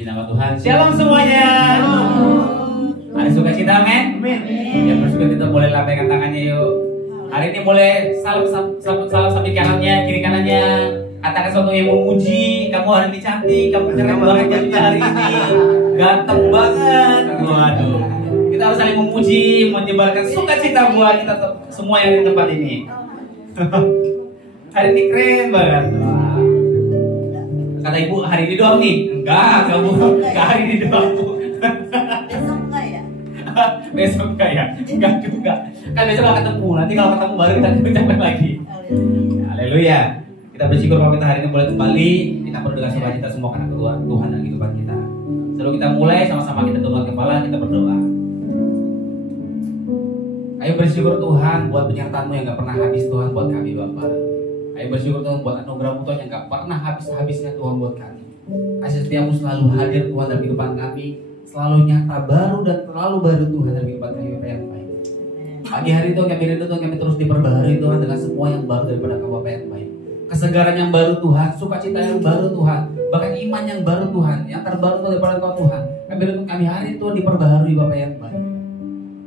Puji nama Tuhan. Shalom semuanya. Hari sukacita, amin. Yang bersyukur kita boleh lambaikan tangannya yuk. Hari ini boleh salam sambil kanannya, kiri kanannya. Katakan sesuatu yang memuji. Kamu hari ini cantik, kamu keren banget hari ini. Ganteng banget. Waduh. Kita harus saling memuji, menyebarkan sukacita buat kita semua yang di tempat ini. Hari ini keren banget. Kata ibu, hari ini doang nih? Enggak, kamu enggak hari ini doang. Besok enggak ya? Besok enggak ya? Enggak juga. Kan besok akan ketemu. Nanti kalau ketemu baru kita bicara lagi. Haleluya. Kita bersyukur kalau kita hari ini boleh kembali. Kita berdoa sukacita semua karena Tuhan dan kehidupan kita. Sebelum kita mulai, sama-sama kita tundukkan kepala, kita berdoa. Ayo bersyukur Tuhan buat penyertaan-Mu yang gak pernah habis Tuhan buat kami Bapa. Ayo bersyukur Tuhan buat anugerah-Mu Tuhan yang gak pernah habis-habisnya Tuhan buat kami. Kasih setiap-Mu selalu hadir Tuhan dalam kehidupan kami, selalu nyata baru dan selalu baru Tuhan dalam kehidupan kami Bapak yang baik. Pagi hari Tuhan kami rindu Tuhan, kami terus diperbaharui Tuhan dengan semua yang baru daripada Kau Bapak yang baik. Kesegaran yang baru Tuhan, sukacita yang baru Tuhan, bahkan iman yang baru Tuhan, yang terbaru Tuhan daripada Kau Tuhan. Kami rindu kami hari ini Tuhan diperbaharui Bapak yang baik.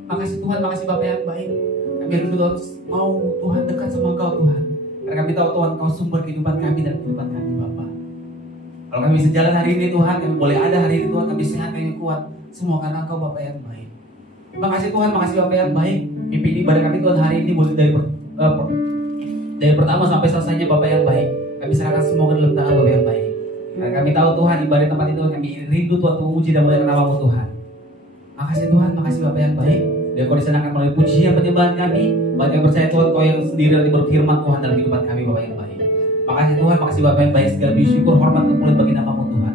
Makasih Tuhan, makasih Bapak yang baik. Kami rindu Tuhan mau Tuhan dekat sama Kau Tuhan. Karena kami tahu Tuhan Kau sumber kehidupan kami dan kehidupan kami Bapak. Kalau kami bisa jalan hari ini Tuhan, kami boleh ada hari ini Tuhan, kami sehat, kami kuat. Semua karena Kau Bapak yang baik. Makasih Tuhan, makasih Bapak yang baik. Mimpi ibadah kami Tuhan hari ini boleh dari pertama sampai selesainya Bapak yang baik. Kami serahkan semua ke dalam tangan Bapak yang baik. Karena kami tahu Tuhan ibadah tempat itu kami rindu Tuhan memuji dan memuliakan nama-Mu Tuhan. Makasih Tuhan, makasih Bapak yang baik. Dan Kau disanakan melalui pujian penyembahan kami. Bahkan kami percaya Tuhan Kau yang sendiri nanti berfirman Tuhan dalam kehidupan kami Bapak yang baik. Makasih Tuhan, makasih Bapak yang baik. Segala puji syukur, hormat, kemuliaan bagi nama-Mu Tuhan.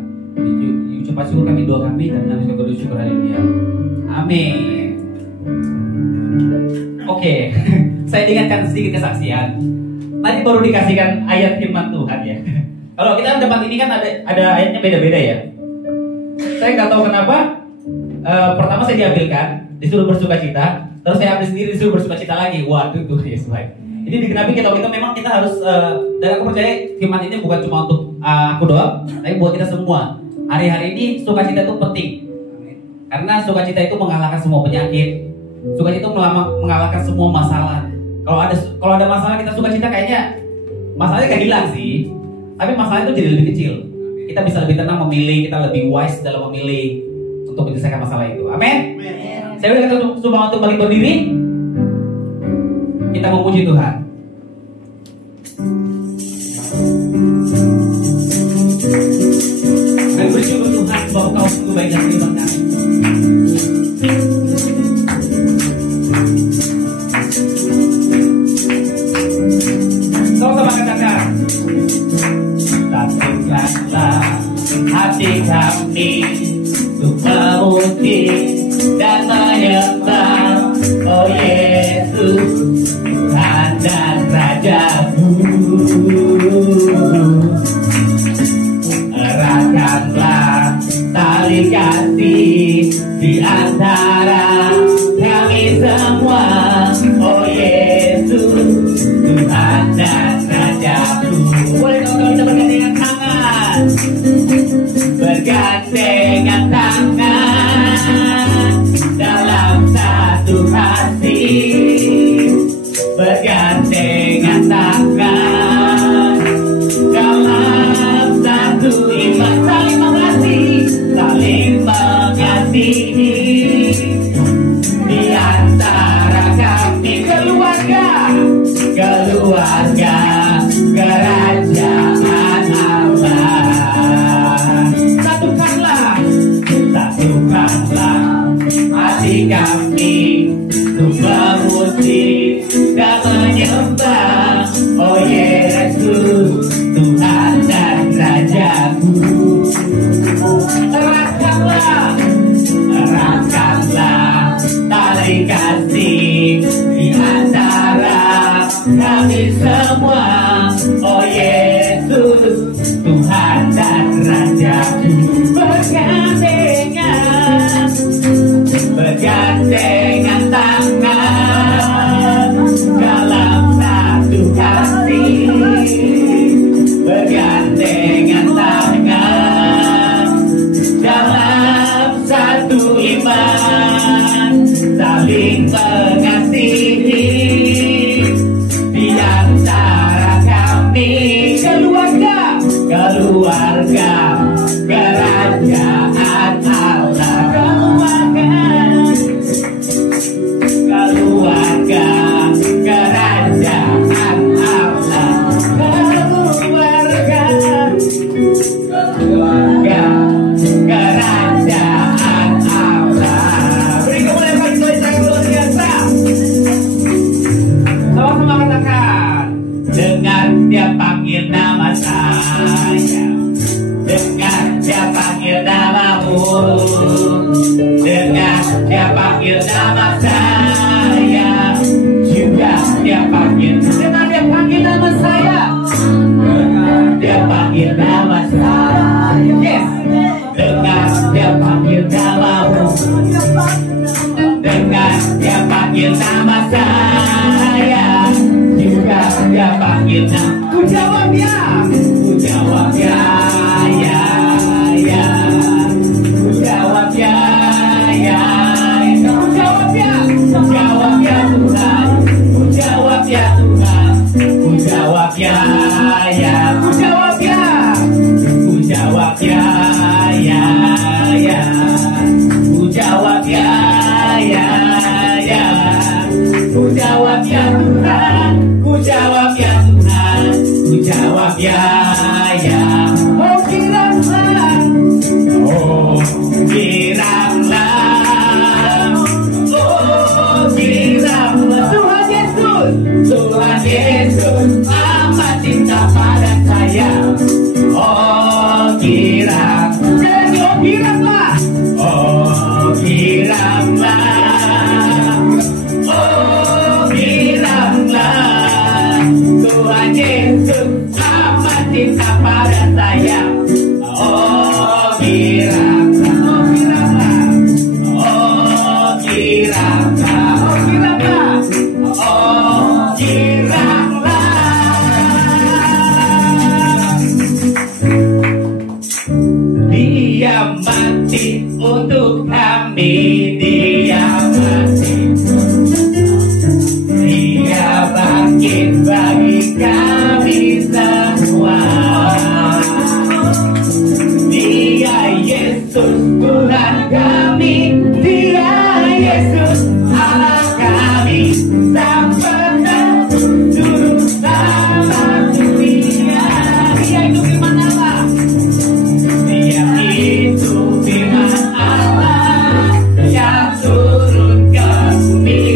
Ucapan syukur kami, doa kami, dan kami juga bersyukur haleluya. Amin. Oke, saya ingatkan sedikit kesaksian. Tadi baru dikasihkan ayat firman Tuhan ya. Kalau kita dapat ini kan ada ayatnya beda-beda ya. Saya nggak tahu kenapa. Pertama saya diambilkan, disuruh bersukacita, terus saya ambil sendiri disuruh bersukacita lagi. Waduh tuh Yesus baik. Ini digenapi kita memang kita harus dan aku percaya firman ini bukan cuma untuk aku doang, tapi buat kita semua. Hari-hari ini sukacita itu penting. Karena sukacita itu mengalahkan semua penyakit. Sukacita itu mengalahkan semua masalah. Kalau ada masalah kita sukacita kayaknya masalahnya gak hilang sih, tapi masalah itu jadi lebih kecil. Kita bisa lebih tenang memilih, kita lebih wise dalam memilih untuk menyelesaikan masalah itu. Amin. Saya udah kata semua untuk balik berdiri. Kita memuji Tuhan. Dan bersyukur Tuhan bahwa Kau sungguh baik dan kehidupan kami. Sama-sama katakan. Satukanlah hati kami untuk memuji dan menyembah Oh Yesus Tuhan dan Raja-Mu. Eratkanlah tali kasih di antara kami semua Oh Yesus Tuhan dan Raja-Mu. Boleh dong kalau kita bergandengan tangan, bergandengan tangan dalam satu hati, bergandengan tangan dalam satu iman, saling mengasihi di antara kami keluarga kerajaan Allah. Satukanlah hati kami untuk memuji dan menyembah Oh Yesus Tuhan dan Raja-Mu. Eratkanlah tali kasih di antara kami semua Oh Yesus Tuhan dan Raja-Mu. Bergandengan tangan dalam saling mengasihi di antara kami, keluarga kerajaan Allah, keluarga kerajaan Allah, keluarga kerajaan Allah. Beri kemuliaan bagi Tuhan yang luar biasa. Sama-sama katakan, dengar dia panggil nama saya, dengar dia panggil namamu, dengar dia panggil nama saya, juga dia panggil, dengar dia panggil nama saya, dengar dia panggil nama saya, yes, dengar dia panggil namamu, dengar dia panggil nama saya, juga dia panggil nama. Ku jawab ya, ku jawab ya, ya, ya, ku jawab ya, ya, ku jawab ya, jawab ya Tuhan, ku jawab ya Tuhan, ku jawab ya, ya, ku jawab ya, ku jawab ya, ya, ya, ku jawab ya, ya, ya, ku jawab ya Tuhan, ku jawab ya Tuhan, ku jawab ya, ya. Oh kiranglah, oh kiranglah, oh kiranglah, Tuhan Yesus, Tuhan Yesus amat cinta pada saya. Oh kirang, jadi oh kiranglah, oh kiranglah, oh kiranglah, Tuhan Yesus amat cinta pada saya. Oh kiranglah, oh kiranglah, oh kiranglah, oh kiranglah, dia mati untuk kami, dia mati, dia bangkit bagi kami semua. Dia Yesus Tuhan kami, dia Yesus Allah kami, sang penebus juru selamat dunia. Dia itu firman Allah, dia itu firman Allah yang turun ke bumi,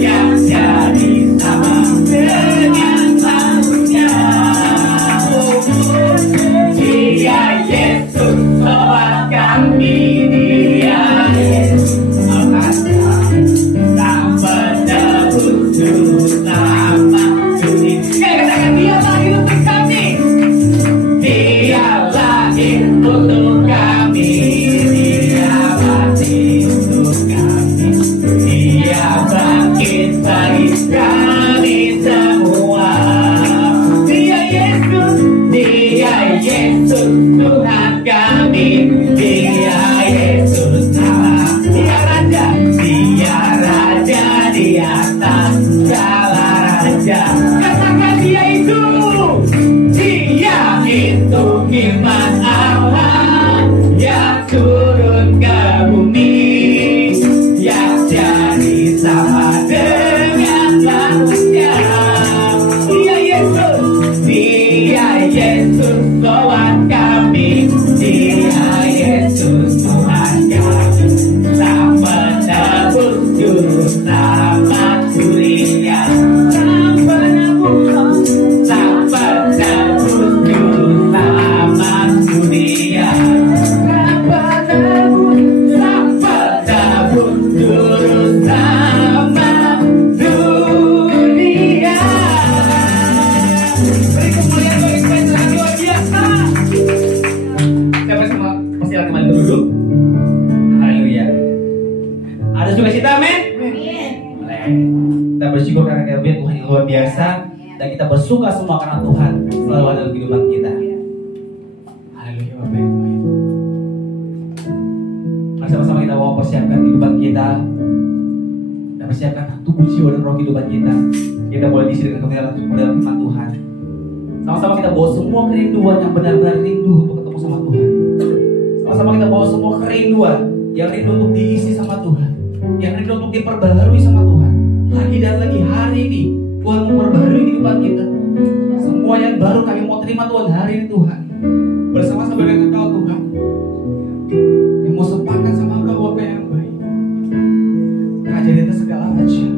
yang jadi sama dengan manusia. Dia Yesus Tuhan kami, dia Yesus Allah kami, sang penebus juru selamat dunia. Katakan dia lahir untuk kami, dia lahir untuk kami, dia mati untuk kami, dia bangkit bagi kami semua. Dia Yesus Tuhan kami, dia Yesus Allah, dia Raja di atas segala raja. Katakan dia itu firman Allah yang turun ke bumi, yang jadi sama dengan manusia. Dia Yesus Tuhan kami, dia Yesus Tuhan kami, sang penebus juru selamat dunia, sang penebus juru selamat dunia, sang penebus juru selamat dunia. Beri kemuliaan bagi Tuhan yang luar biasa. Siapa semua persilakan kembali duduk. Haleluya. Ada sukacita, amin? Kita bersyukur karena kemuliaan Tuhan yang luar biasa, dan kita bersuka semua karena Tuhan selalu ada dalam kehidupan kita. Haleluya, Bapak. Mari sama-sama kita bawa persiapkan kehidupan kita, kita persiapkan tubuh jiwa dan roh kehidupan kita. Kita boleh diisi dengan kebenaran firman Tuhan. Sama-sama kita bawa semua kerinduan yang benar-benar rindu untuk ketemu sama Tuhan. Sama-sama kita bawa semua kerinduan yang rindu untuk diisi sama Tuhan, yang rindu untuk diperbaharui sama Tuhan. Lagi dan lagi hari ini Tuhan memperbaharui kehidupan kita. Semua yang baru kami mau terima Tuhan hari ini Tuhan. Bersama-sama dengan Engkau Tuhan, yang mau sepakat sama Engkau apa yang baik. Kerajaan itu segala macam.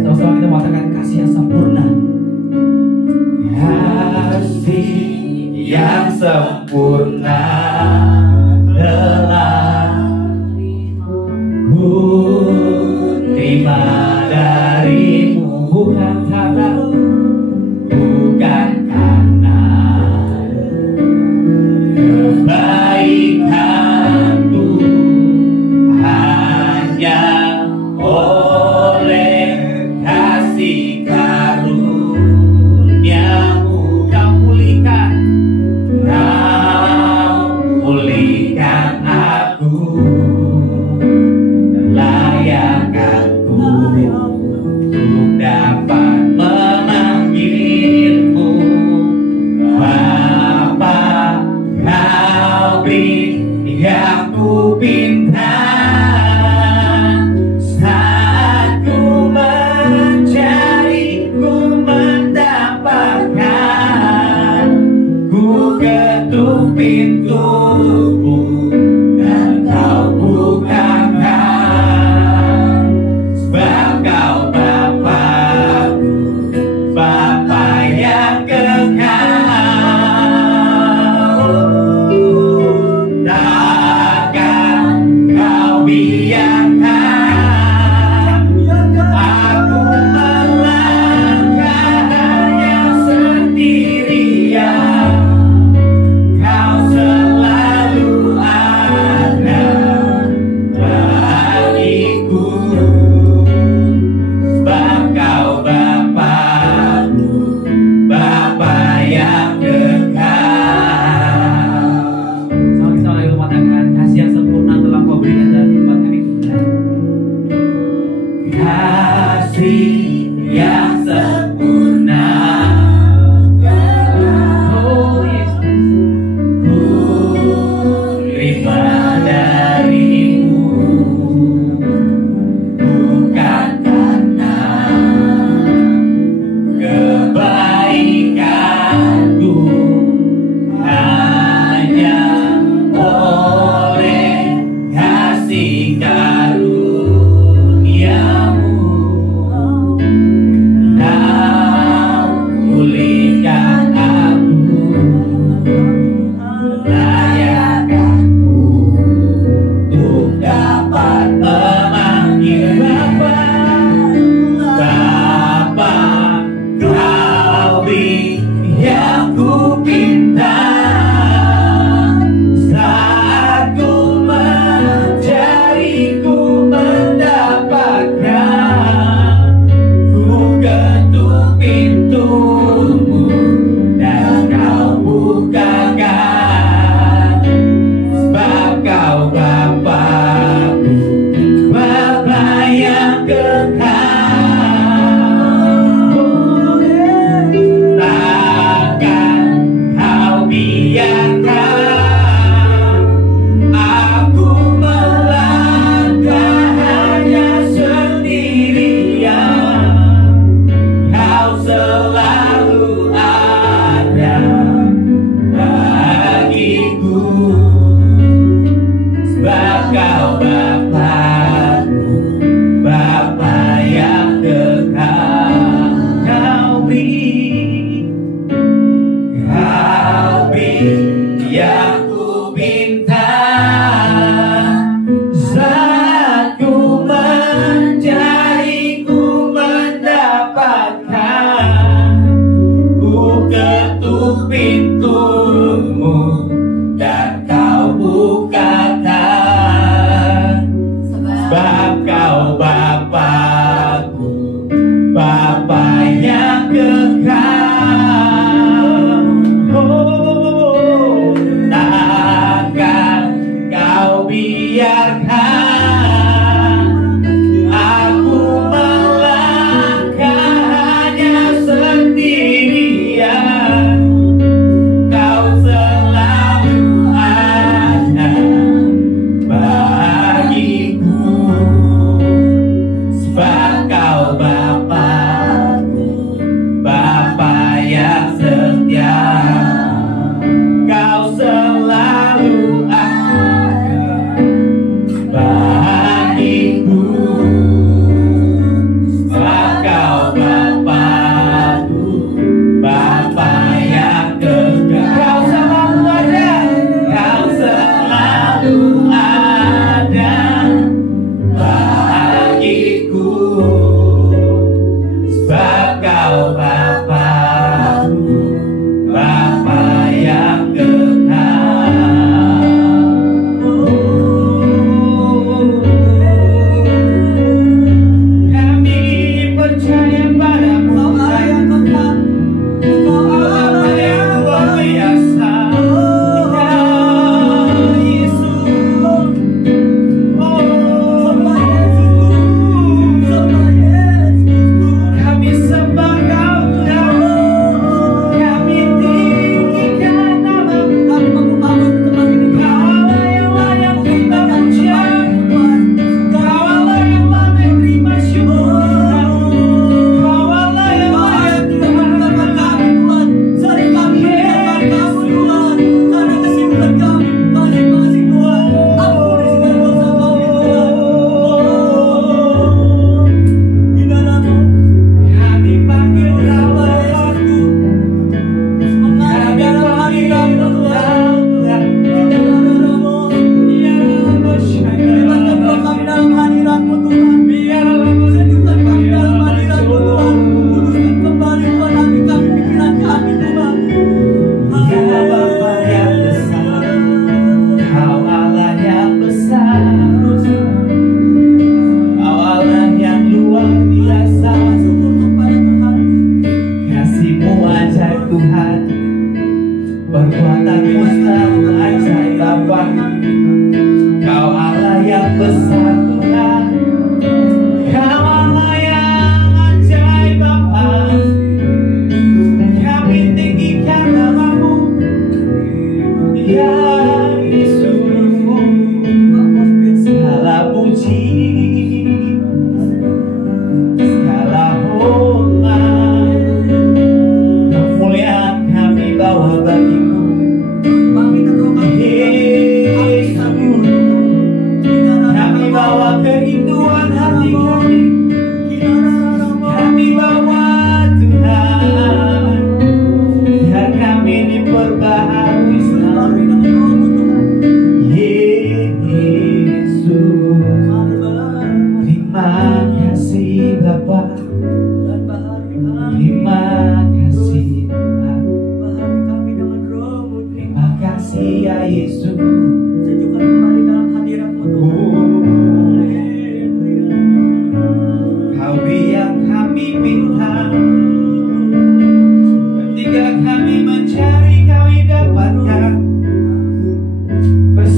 Sama-sama kita mengatakan kasih yang sempurna. Kasih yang sempurna telah ku terima darimu, bukan karena kebaikanku, hanya oleh kasih karuniamu kau pulihkan aku, layakanku untuk dapat memanggilmu Bapa. Kau beri yang ku pinta saat ku mencari, ku mendapatkan, ku ketuk pintumu dan kau bukakan, sebab kau Bapa-Ku, Bapa yang kekal. Kau selalu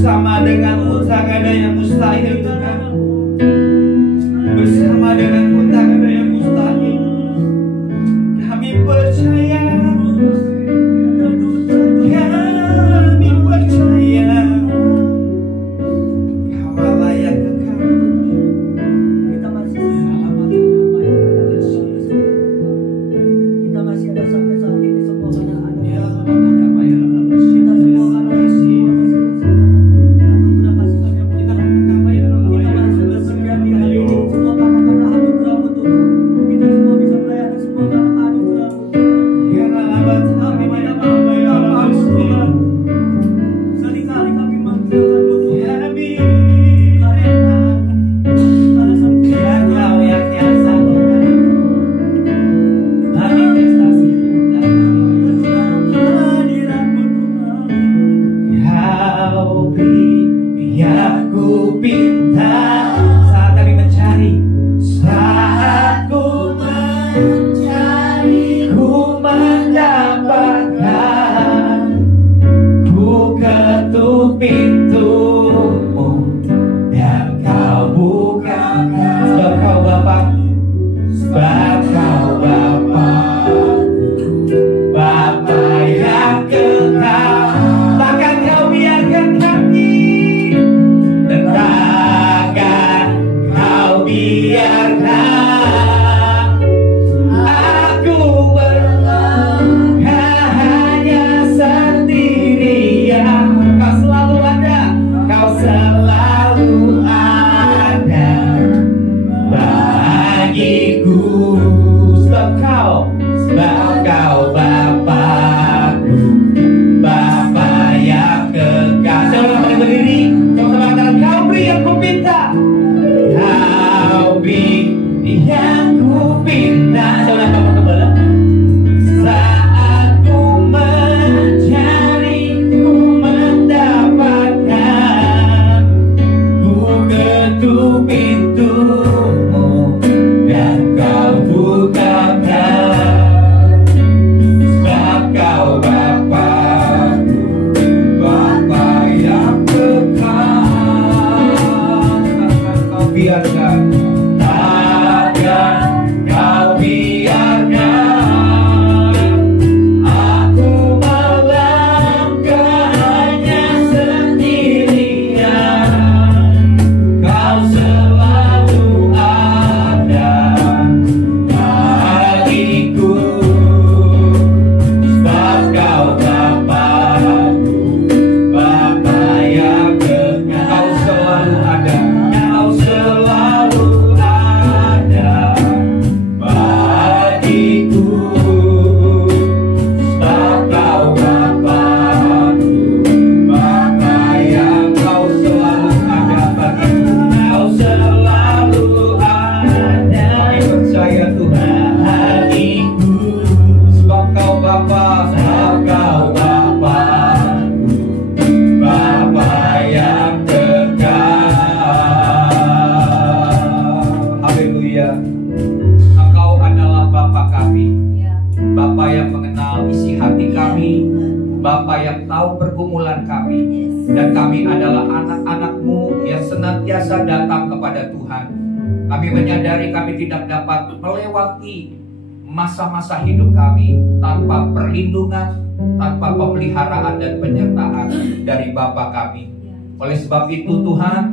Bersama denganmu tak ada yang mustahil Tuhan. Bersama denganmu tak ada yang mustahil. Kami percaya, kami percaya Kau layak kekal. Kita masih kita masih ada sampai saat ini semua karena anugerah. Kita semua karena anugerah kasih karunia kita masih bekerja di hari ini semua karena anugerah-Mu Tuhan. Kita semua bisa melayani semua karena anugerah-Mu Tuhan. Kami tidak mau Tuhan. Seringkali kami mengandalkan-Mu Tuhan. Kau yang biasa manifestasi Kau beri yang ku pinta. Saat kami mencari, saat ku mencari, ku mendapatkan. Ku ketuk pintu-Mu dan Kau bukakan. Sebab Kau Bapa, sebab Kau Bapa, Bapa yang kekal. Takkan Kau biarkan kami, dan takkan Kau biarkan aku berlangkah hanya sendirian. Kau selalu ada, Kau selalu ada bagiku. Sebab Kau Bapakku, Bapa yang kekal. Jangan boleh berdiri, sama-sama katakan, Kau beri yang ku pinta. Kau beri yang ku pinta. Jangan Bapak kembali. Saat ku mencari, ku mendapatkan. Ku ketuk pintu-Mu dan Kau bukakan. Sebab Kau Bapakku, Bapa yang kekal. Takkan Kau biarkan, takkan Kau biarkan aku melangkah hanya sendirian. Kau selalu ada bagiku. Sebab Kau Bapakku, Bapa yang kekal. Kau selalu ada, Kau selalu ada bagiku. Sebab Kau Bapakku, Bapa yang Kau selalu ada bagiku. Kau selalu ada. Kami percaya Tuhan bagiku. Sebab Kau Bapa, sebab Kau Bapakku, Bapa yang kekal. Haleluya. Engkau adalah Bapa kami, Bapa yang mengenal isi hati kami, Bapa yang tahu pergumulan kami, dan kami adalah anak-anak-Mu yang senantiasa datang kepada Tuhan. Kami menyadari kami tidak dapat melewati masa-masa hidup kami tanpa perlindungan, tanpa pemeliharaan dan penyertaan dari Bapa kami. Oleh sebab itu Tuhan,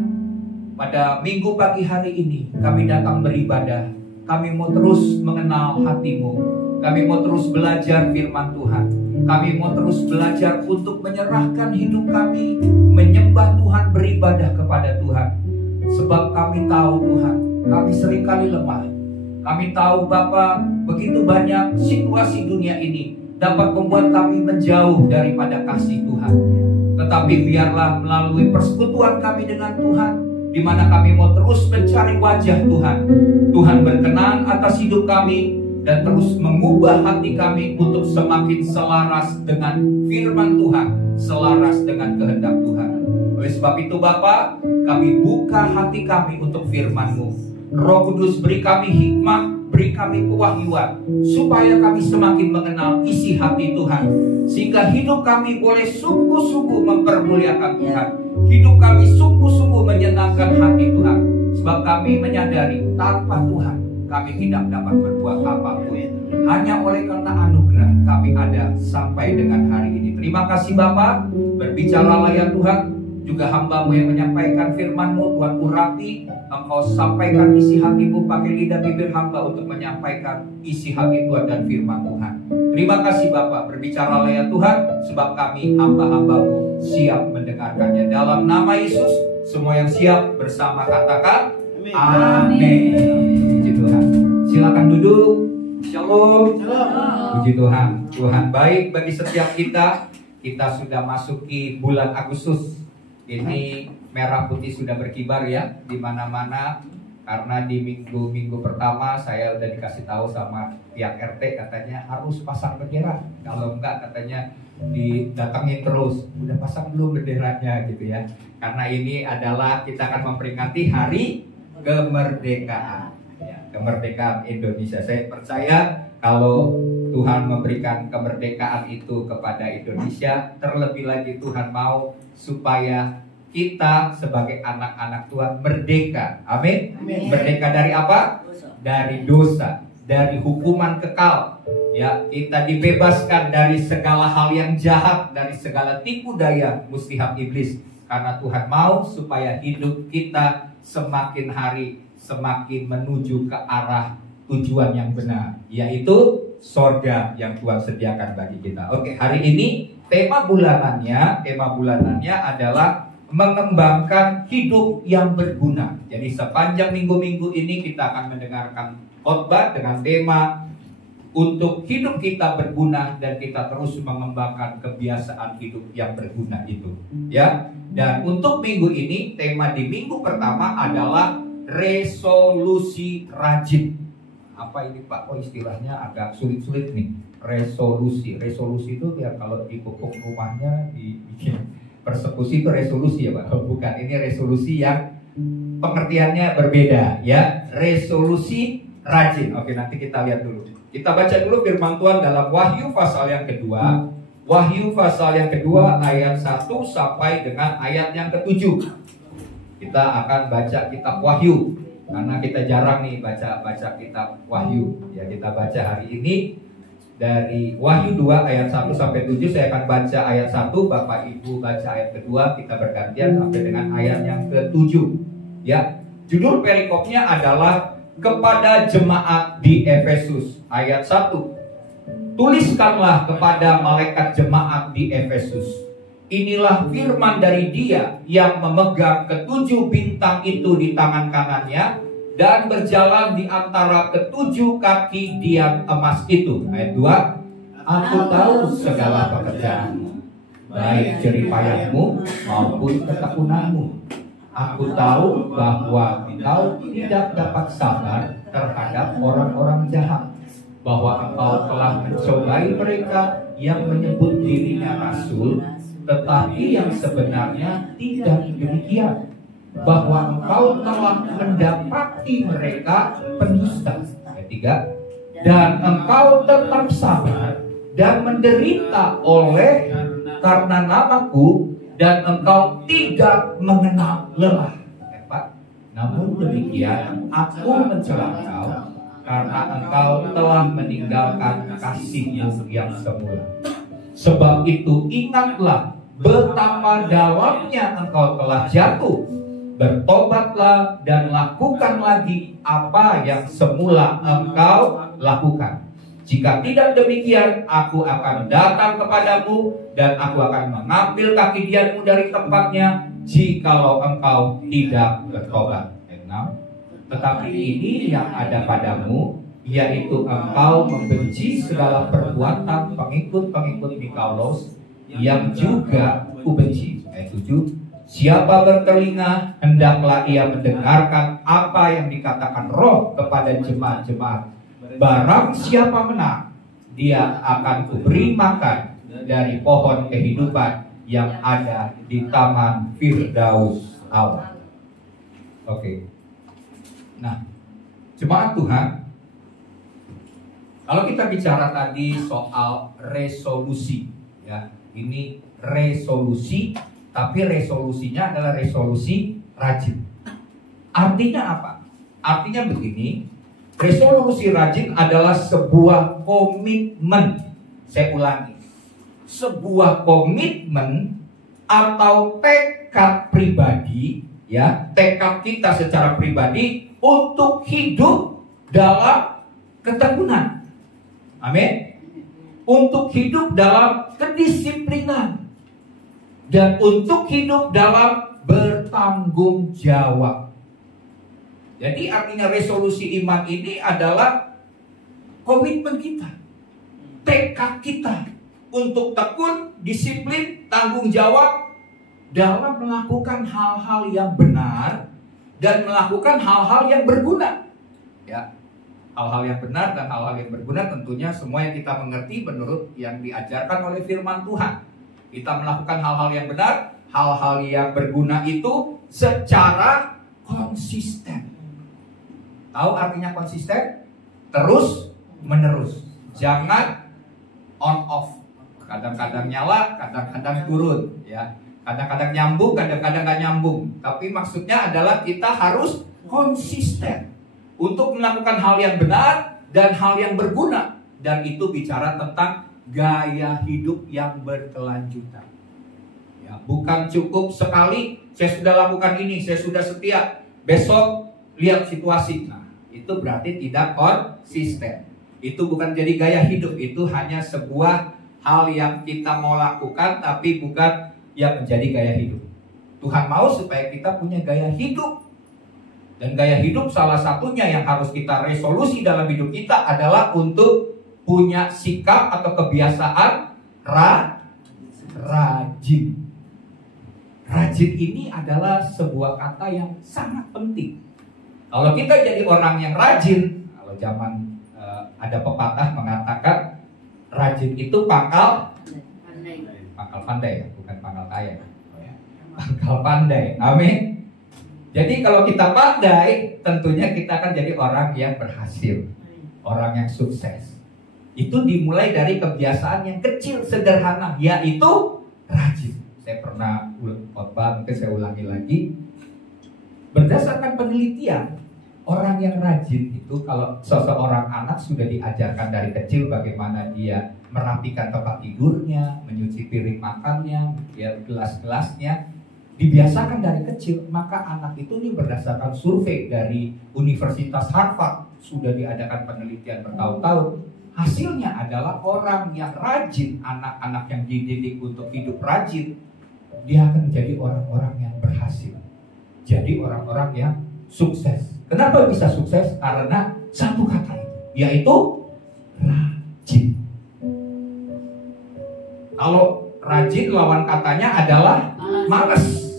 pada minggu pagi hari ini kami datang beribadah. Kami mau terus mengenal hati-Mu. Kami mau terus belajar firman Tuhan. Kami mau terus belajar untuk menyerahkan hidup kami, menyembah Tuhan, beribadah kepada Tuhan. Sebab kami tahu Tuhan, kami seringkali lemah. Kami tahu Bapa, begitu banyak situasi dunia ini dapat membuat kami menjauh daripada kasih Tuhan. Tetapi biarlah melalui persekutuan kami dengan Tuhan, di mana kami mau terus mencari wajah Tuhan. Tuhan berkenan atas hidup kami dan terus mengubah hati kami untuk semakin selaras dengan firman Tuhan, selaras dengan kehendak Tuhan. Oleh sebab itu Bapa, kami buka hati kami untuk firman-Mu. Roh Kudus, beri kami hikmah, beri kami pewahyuan supaya kami semakin mengenal isi hati Tuhan, sehingga hidup kami boleh sungguh-sungguh mempermuliakan Tuhan, hidup kami sungguh-sungguh menyenangkan hati Tuhan. Sebab kami menyadari tanpa Tuhan kami tidak dapat berbuat apapun. Hanya oleh karena anugerah kami ada sampai dengan hari ini. Terima kasih Bapa, berbicaralah ya Tuhan. Juga hamba-Mu yang menyampaikan firman-Mu, Tuhan urapi, Engkau sampaikan isi hati-Mu pakai lidah bibir hamba untuk menyampaikan isi hati Tuhan dan firman Tuhan. Terima kasih Bapa, berbicaralah ya Tuhan, sebab kami hamba-hamba-Mu siap mendengarkannya. Dalam nama Yesus, semua yang siap bersama katakan amin. Puji Tuhan. Silakan duduk. Shalom. Puji Tuhan. Tuhan baik bagi setiap kita. Kita sudah masuki bulan Agustus. Ini merah putih sudah berkibar ya di mana-mana, karena di minggu pertama saya udah dikasih tahu sama pihak RT, katanya harus pasang bendera. Kalau enggak katanya didatangin terus. Udah pasang belum benderanya gitu ya. Karena ini adalah kita akan memperingati hari kemerdekaan. Ya, kemerdekaan Indonesia. Saya percaya kalau Tuhan memberikan kemerdekaan itu kepada Indonesia, terlebih lagi Tuhan mau supaya kita sebagai anak-anak Tuhan merdeka. Amin. Merdeka dari apa? Dari dosa, dari hukuman kekal. Ya, kita dibebaskan dari segala hal yang jahat, dari segala tipu daya muslihat iblis. Karena Tuhan mau supaya hidup kita semakin hari semakin menuju ke arah tujuan yang benar, yaitu sorga yang Tuhan sediakan bagi kita. Oke, hari ini tema bulanannya adalah mengembangkan hidup yang berguna. Jadi sepanjang minggu-minggu ini kita akan mendengarkan khotbah dengan tema untuk hidup kita berguna, dan kita terus mengembangkan kebiasaan hidup yang berguna itu. Ya, dan untuk minggu ini tema di minggu pertama adalah resolusi rajin. Apa ini Pak? Oh, istilahnya agak sulit-sulit nih. Resolusi itu ya kalau di pupuk rumahnya dibikin persekusi itu resolusi ya Pak. Bukan, ini resolusi yang pengertiannya berbeda ya. Resolusi rajin. Oke, nanti kita lihat dulu. Kita baca dulu firman Tuhan dalam Wahyu pasal yang kedua. Wahyu pasal yang kedua ayat 1 sampai dengan ayat yang ke-7. Kita akan baca kitab Wahyu, karena kita jarang nih baca kitab Wahyu. Ya, kita baca hari ini dari Wahyu 2 ayat 1 sampai 7. Saya akan baca ayat 1, Bapak Ibu baca ayat kedua, kita bergantian sampai dengan ayat yang ke-7. Ya, judul perikopnya adalah kepada jemaat di Efesus. Ayat 1. Tuliskanlah kepada malaikat jemaat di Efesus. Inilah firman dari Dia yang memegang ketujuh bintang itu di tangan kanannya dan berjalan di antara ketujuh kaki dian emas itu. Ayat 2. Aku tahu segala pekerjaanmu, baik jeripayahmu maupun ketekunanmu. Aku tahu bahwa engkau tidak dapat sabar terhadap orang-orang jahat, bahwa engkau telah mencobai mereka yang menyebut dirinya rasul, tetapi yang sebenarnya tidak demikian, bahwa engkau telah mendapati mereka pendusta. Ayat 3. Dan engkau tetap sabar dan menderita oleh karena namaku, dan engkau tidak mengenal lelah. Ayat 4. Namun demikian aku mencela engkau, karena engkau telah meninggalkan kasihmu yang semula. Sebab itu ingatlah betapa dalamnya engkau telah jatuh. Bertobatlah dan lakukan lagi apa yang semula engkau lakukan. Jika tidak demikian, aku akan datang kepadamu dan aku akan mengambil kaki dianmu dari tempatnya, jikalau engkau tidak bertobat. 6. Tetapi ini yang ada padamu, yaitu engkau membenci segala perbuatan pengikut-pengikut Nikolaus, yang juga kubenci. Ayat 7. Siapa bertelinga, hendaklah ia mendengarkan apa yang dikatakan Roh kepada jemaat-jemaat. Barang siapa menang, dia akan kuberi makan dari pohon kehidupan yang ada di taman Firdaus Allah. Oke. Nah, jemaat Tuhan, Kalau kita bicara tadi soal resolusi, ya, ini resolusi, tapi resolusinya adalah resolusi rajin. Artinya apa? Artinya begini, resolusi rajin adalah sebuah komitmen. Saya ulangi, sebuah komitmen atau tekad pribadi, ya, tekad kita secara pribadi untuk hidup dalam ketekunan. Amin. Untuk hidup dalam kedisiplinan dan untuk hidup dalam bertanggung jawab. Jadi artinya resolusi iman ini adalah komitmen kita, tekad kita untuk tekun, disiplin, tanggung jawab dalam melakukan hal-hal yang benar dan melakukan hal-hal yang berguna. Ya. Hal-hal yang benar dan hal-hal yang berguna tentunya semua yang kita mengerti menurut yang diajarkan oleh firman Tuhan. Kita melakukan hal-hal yang benar, hal-hal yang berguna itu secara konsisten. Tahu artinya konsisten? Terus menerus. Jangan on off. Kadang-kadang nyala, kadang-kadang turun, ya. Kadang-kadang nyambung, kadang-kadang nggak nyambung. Tapi maksudnya adalah kita harus konsisten untuk melakukan hal yang benar dan hal yang berguna. Dan itu bicara tentang gaya hidup yang berkelanjutan. Ya, bukan cukup sekali, saya sudah lakukan ini, saya sudah setia, besok lihat situasi. Nah, itu berarti tidak konsisten. Itu bukan jadi gaya hidup, itu hanya sebuah hal yang kita mau lakukan, tapi bukan yang menjadi gaya hidup. Tuhan mau supaya kita punya gaya hidup. Dan gaya hidup salah satunya yang harus kita resolusi dalam hidup kita adalah untuk punya sikap atau kebiasaan rajin. Rajin ini adalah sebuah kata yang sangat penting. Kalau kita jadi orang yang rajin, kalau zaman ada pepatah mengatakan rajin itu pangkal pandai, bukan pangkal kaya. Pangkal pandai. Amin. Jadi kalau kita pandai, tentunya kita akan jadi orang yang berhasil, orang yang sukses. Itu dimulai dari kebiasaan yang kecil, sederhana, yaitu rajin. Saya pernah khotbah, mungkin saya ulangi lagi. Berdasarkan penelitian, orang yang rajin itu kalau seseorang anak sudah diajarkan dari kecil bagaimana dia merapikan tempat tidurnya, menyuci piring makannya, gelas-gelasnya, dibiasakan dari kecil, maka anak itu nih berdasarkan survei dari Universitas Harvard, sudah diadakan penelitian bertahun-tahun, hasilnya adalah orang yang rajin, anak-anak yang dididik untuk hidup rajin, dia akan menjadi orang-orang yang berhasil, jadi orang-orang yang sukses. Kenapa bisa sukses? Karena satu kata itu, yaitu rajin. Kalau rajin lawan katanya adalah malas.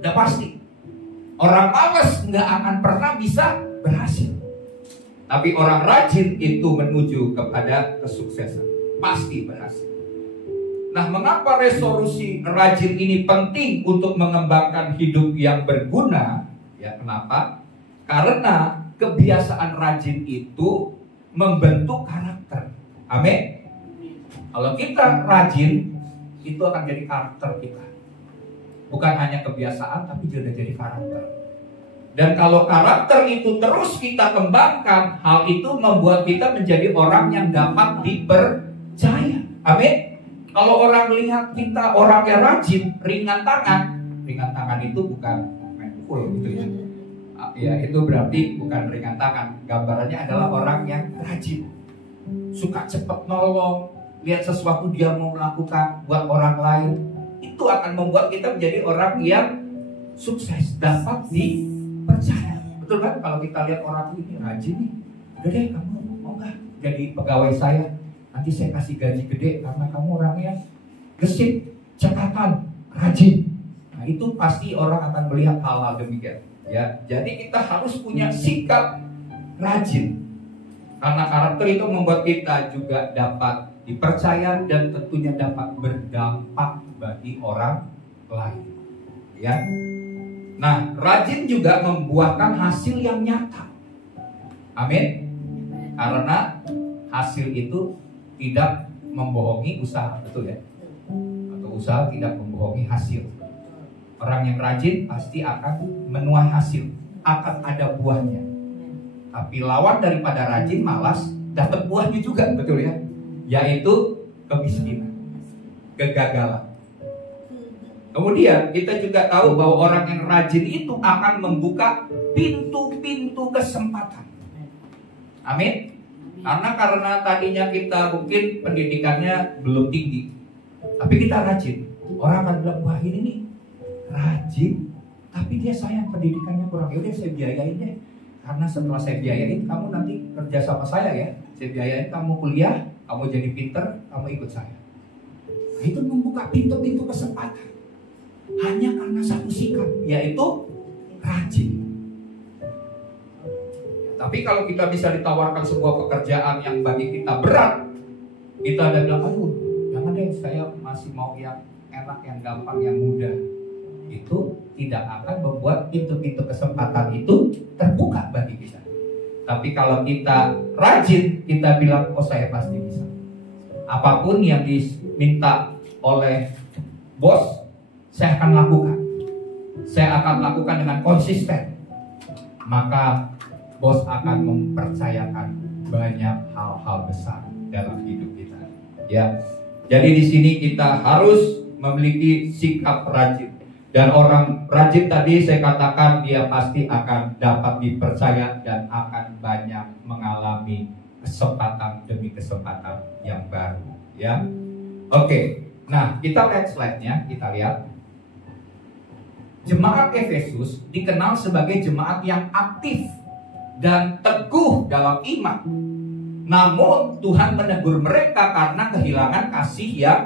Udah pasti. Orang malas nggak akan pernah bisa berhasil. Tapi orang rajin itu menuju kepada kesuksesan. Pasti berhasil. Nah, mengapa resolusi rajin ini penting untuk mengembangkan hidup yang berguna? Ya, kenapa? Karena kebiasaan rajin itu membentuk karakter. Amin. Kalau kita rajin, itu akan jadi karakter kita. Bukan hanya kebiasaan, tapi juga jadi karakter. Dan kalau karakter itu terus kita kembangkan, hal itu membuat kita menjadi orang yang dapat dipercaya. Amin. Kalau orang lihat kita orang yang rajin, ringan tangan itu bukan main pukul gitu ya. Ya, itu berarti bukan ringan tangan. Gambarannya adalah orang yang rajin, suka cepat nolong, lihat sesuatu dia mau melakukan buat orang lain, itu akan membuat kita menjadi orang yang sukses, dapat dipercaya. Betul kan? Kalau kita lihat orang ini rajin nih, udah deh kamu mau nggak jadi pegawai saya? Nanti saya kasih gaji gede karena kamu orang yang gesit, cekatan, rajin. Nah, itu pasti orang akan melihat hal-hal demikian. Ya, jadi kita harus punya sikap rajin. Karena karakter itu membuat kita juga dapat dipercaya dan tentunya dapat berdampak bagi orang lain. Ya. Nah, rajin juga membuahkan hasil yang nyata. Amin. Karena hasil itu tidak membohongi usaha, betul ya? Atau usaha tidak membohongi hasil. Orang yang rajin pasti akan menuai hasil, akan ada buahnya. Tapi lawan daripada rajin, malas, dapat buahnya juga, betul ya? Yaitu kemiskinan, kegagalan. Kemudian kita juga tahu bahwa orang yang rajin itu akan membuka pintu-pintu kesempatan. Amin. Karena tadinya kita mungkin pendidikannya belum tinggi, tapi kita rajin. Orang akan bilang, wah ini nih rajin, tapi dia sayang pendidikannya kurang. Yaudah saya biayain deh. Karena setelah saya biayain, kamu nanti kerja sama saya ya. Saya biayain kamu kuliah, kamu jadi pinter, kamu ikut saya. Nah, itu membuka pintu-pintu kesempatan. Hanya karena satu sikap, yaitu rajin. Tapi kalau kita bisa ditawarkan sebuah pekerjaan yang bagi kita berat, kita ada bilang, aduh jangan deh, saya masih mau yang enak, yang gampang, yang mudah. Itu tidak akan membuat pintu-pintu kesempatan itu terbuka bagi kita. Tapi kalau kita rajin, kita bilang, oh saya pasti bisa. Apapun yang diminta oleh bos, saya akan lakukan. Saya akan lakukan dengan konsisten. Maka bos akan mempercayakan banyak hal-hal besar dalam hidup kita. Ya. Jadi di sini kita harus memiliki sikap rajin. Dan orang rajin tadi saya katakan dia pasti akan dapat dipercaya dan akan banyak mengalami kesempatan demi kesempatan yang baru. Ya. Oke. Nah, kita lihat slide-nya, kita lihat. Jemaat Efesus dikenal sebagai jemaat yang aktif dan teguh dalam iman. Namun Tuhan menegur mereka karena kehilangan kasih yang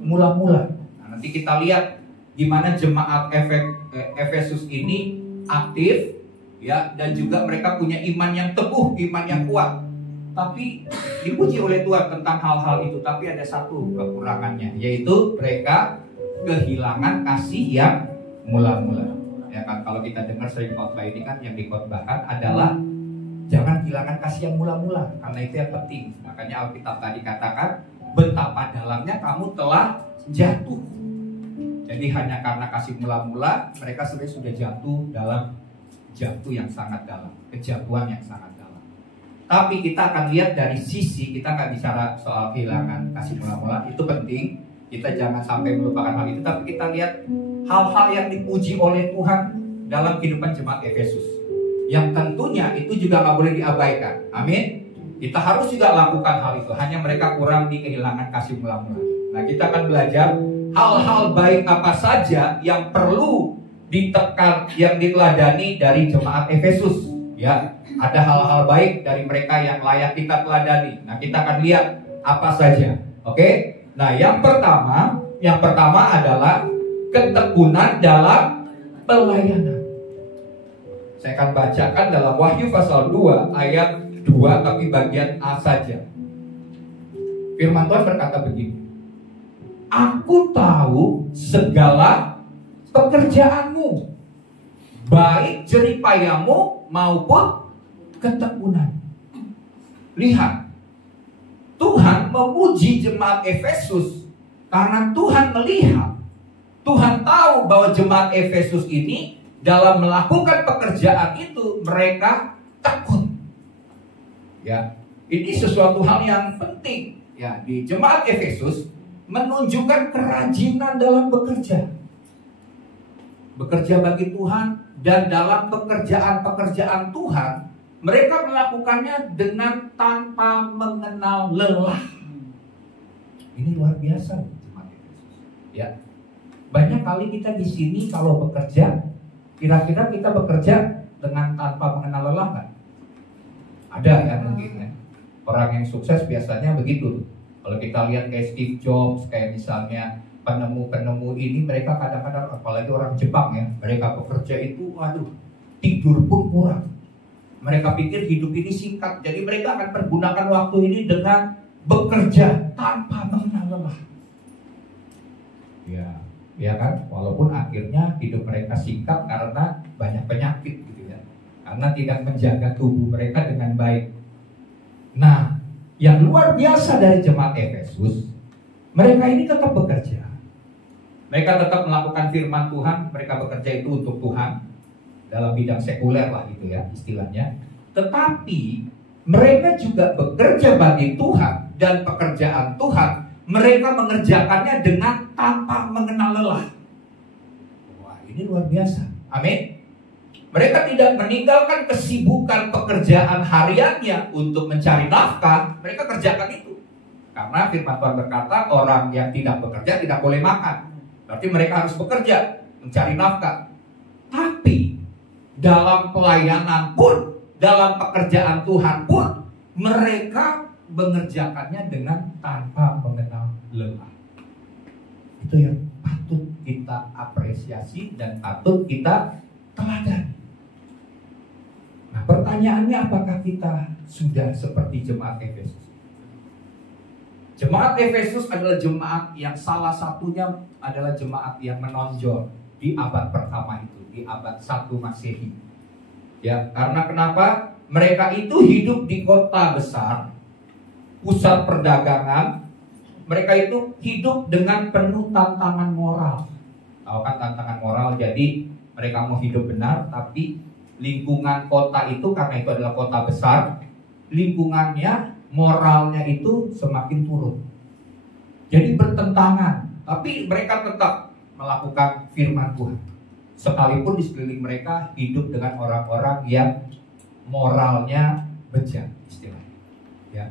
mula-mula. Nah, nanti kita lihat gimana jemaat Efesus ini aktif ya, dan juga mereka punya iman yang teguh, iman yang kuat. Tapi dipuji oleh Tuhan tentang hal-hal itu, tapi ada satu kekurangannya, yaitu mereka kehilangan kasih yang mula-mula. Ya kan, kalau kita dengar sering khotbah ini kan yang dikhotbahkan adalah jangan kehilangan kasih yang mula-mula, karena itu yang penting. Makanya Alkitab tadi katakan betapa dalamnya kamu telah jatuh. Jadi hanya karena kasih mula-mula mereka sebenarnya sudah jatuh dalam jatuh yang sangat dalam, kejatuhan yang sangat dalam. Tapi kita akan lihat dari sisi, kita nggak bicara soal kehilangan kasih mula-mula, itu penting. Kita jangan sampai melupakan hal itu, tapi kita lihat hal-hal yang dipuji oleh Tuhan dalam kehidupan jemaat Efesus, yang tentunya itu juga nggak boleh diabaikan. Amin. Kita harus juga lakukan hal itu. Hanya mereka kurang di kehilangan kasih mula-mula. Nah, kita akan belajar hal-hal baik apa saja yang perlu ditekan, yang diteladani dari jemaat Efesus. Ya, ada hal-hal baik dari mereka yang layak kita teladani. Nah, kita akan lihat apa saja. Oke? Nah, yang pertama adalah ketekunan dalam pelayanan. Saya akan bacakan dalam Wahyu pasal 2 ayat 2, tapi bagian A saja. Firman Tuhan berkata begini, aku tahu segala pekerjaanmu, baik jeripayamu maupun ketekunan. Lihat, Tuhan memuji jemaat Efesus karena Tuhan melihat, Tuhan tahu bahwa jemaat Efesus ini dalam melakukan pekerjaan itu mereka tekun. Ya, ini sesuatu hal yang penting. Ya, di jemaat Efesus menunjukkan kerajinan dalam bekerja. Bekerja bagi Tuhan, dan dalam pekerjaan-pekerjaan Tuhan mereka melakukannya dengan tanpa mengenal lelah. Ini luar biasa jemaat Efesus. Ya. Banyak kali kita di sini kalau bekerja, kira-kira kita bekerja dengan tanpa mengenal lelah kan? Ada ya mungkin ya. Orang yang sukses biasanya begitu. Kalau kita lihat kayak Steve Jobs, kayak misalnya penemu-penemu ini, mereka kadang-kadang, apalagi orang Jepang ya, mereka bekerja itu, waduh, tidur pun kurang. Mereka pikir hidup ini singkat, jadi mereka akan pergunakan waktu ini dengan bekerja tanpa mengenal lelah. Ya kan, walaupun akhirnya hidup mereka singkat karena banyak penyakit gitu ya, karena tidak menjaga tubuh mereka dengan baik. Nah, Yang luar biasa dari jemaat Efesus, mereka ini tetap bekerja. Mereka tetap melakukan firman Tuhan, mereka bekerja itu untuk Tuhan dalam bidang sekuler lah gitu ya istilahnya. Tetapi mereka juga bekerja bagi Tuhan, dan pekerjaan Tuhan mereka mengerjakannya dengan tanpa mengenal lelah. Wah, ini luar biasa. Amin. Mereka tidak meninggalkan kesibukan pekerjaan hariannya untuk mencari nafkah. Mereka kerjakan itu. Karena firman Tuhan berkata orang yang tidak bekerja tidak boleh makan. Berarti mereka harus bekerja mencari nafkah. Tapi dalam pelayanan pun, dalam pekerjaan Tuhan pun, mereka mengerjakannya dengan tanpa mengenal lelah. Itu yang patut kita apresiasi dan patut kita teladani. Nah, pertanyaannya, apakah kita sudah seperti jemaat Efesus? Jemaat Efesus adalah jemaat yang salah satunya adalah jemaat yang menonjol di abad pertama itu, di abad 1 Masehi. Ya, karena kenapa? Mereka itu hidup di kota besar, pusat perdagangan. Mereka itu hidup dengan penuh tantangan moral. Tahu kan tantangan moral? Jadi mereka mau hidup benar, tapi lingkungan kota itu, karena itu adalah kota besar, lingkungannya, moralnya itu semakin turun. Jadi bertentangan, tapi mereka tetap melakukan firman Tuhan. Sekalipun di sekeliling mereka hidup dengan orang-orang yang moralnya bejat, istilahnya. Ya.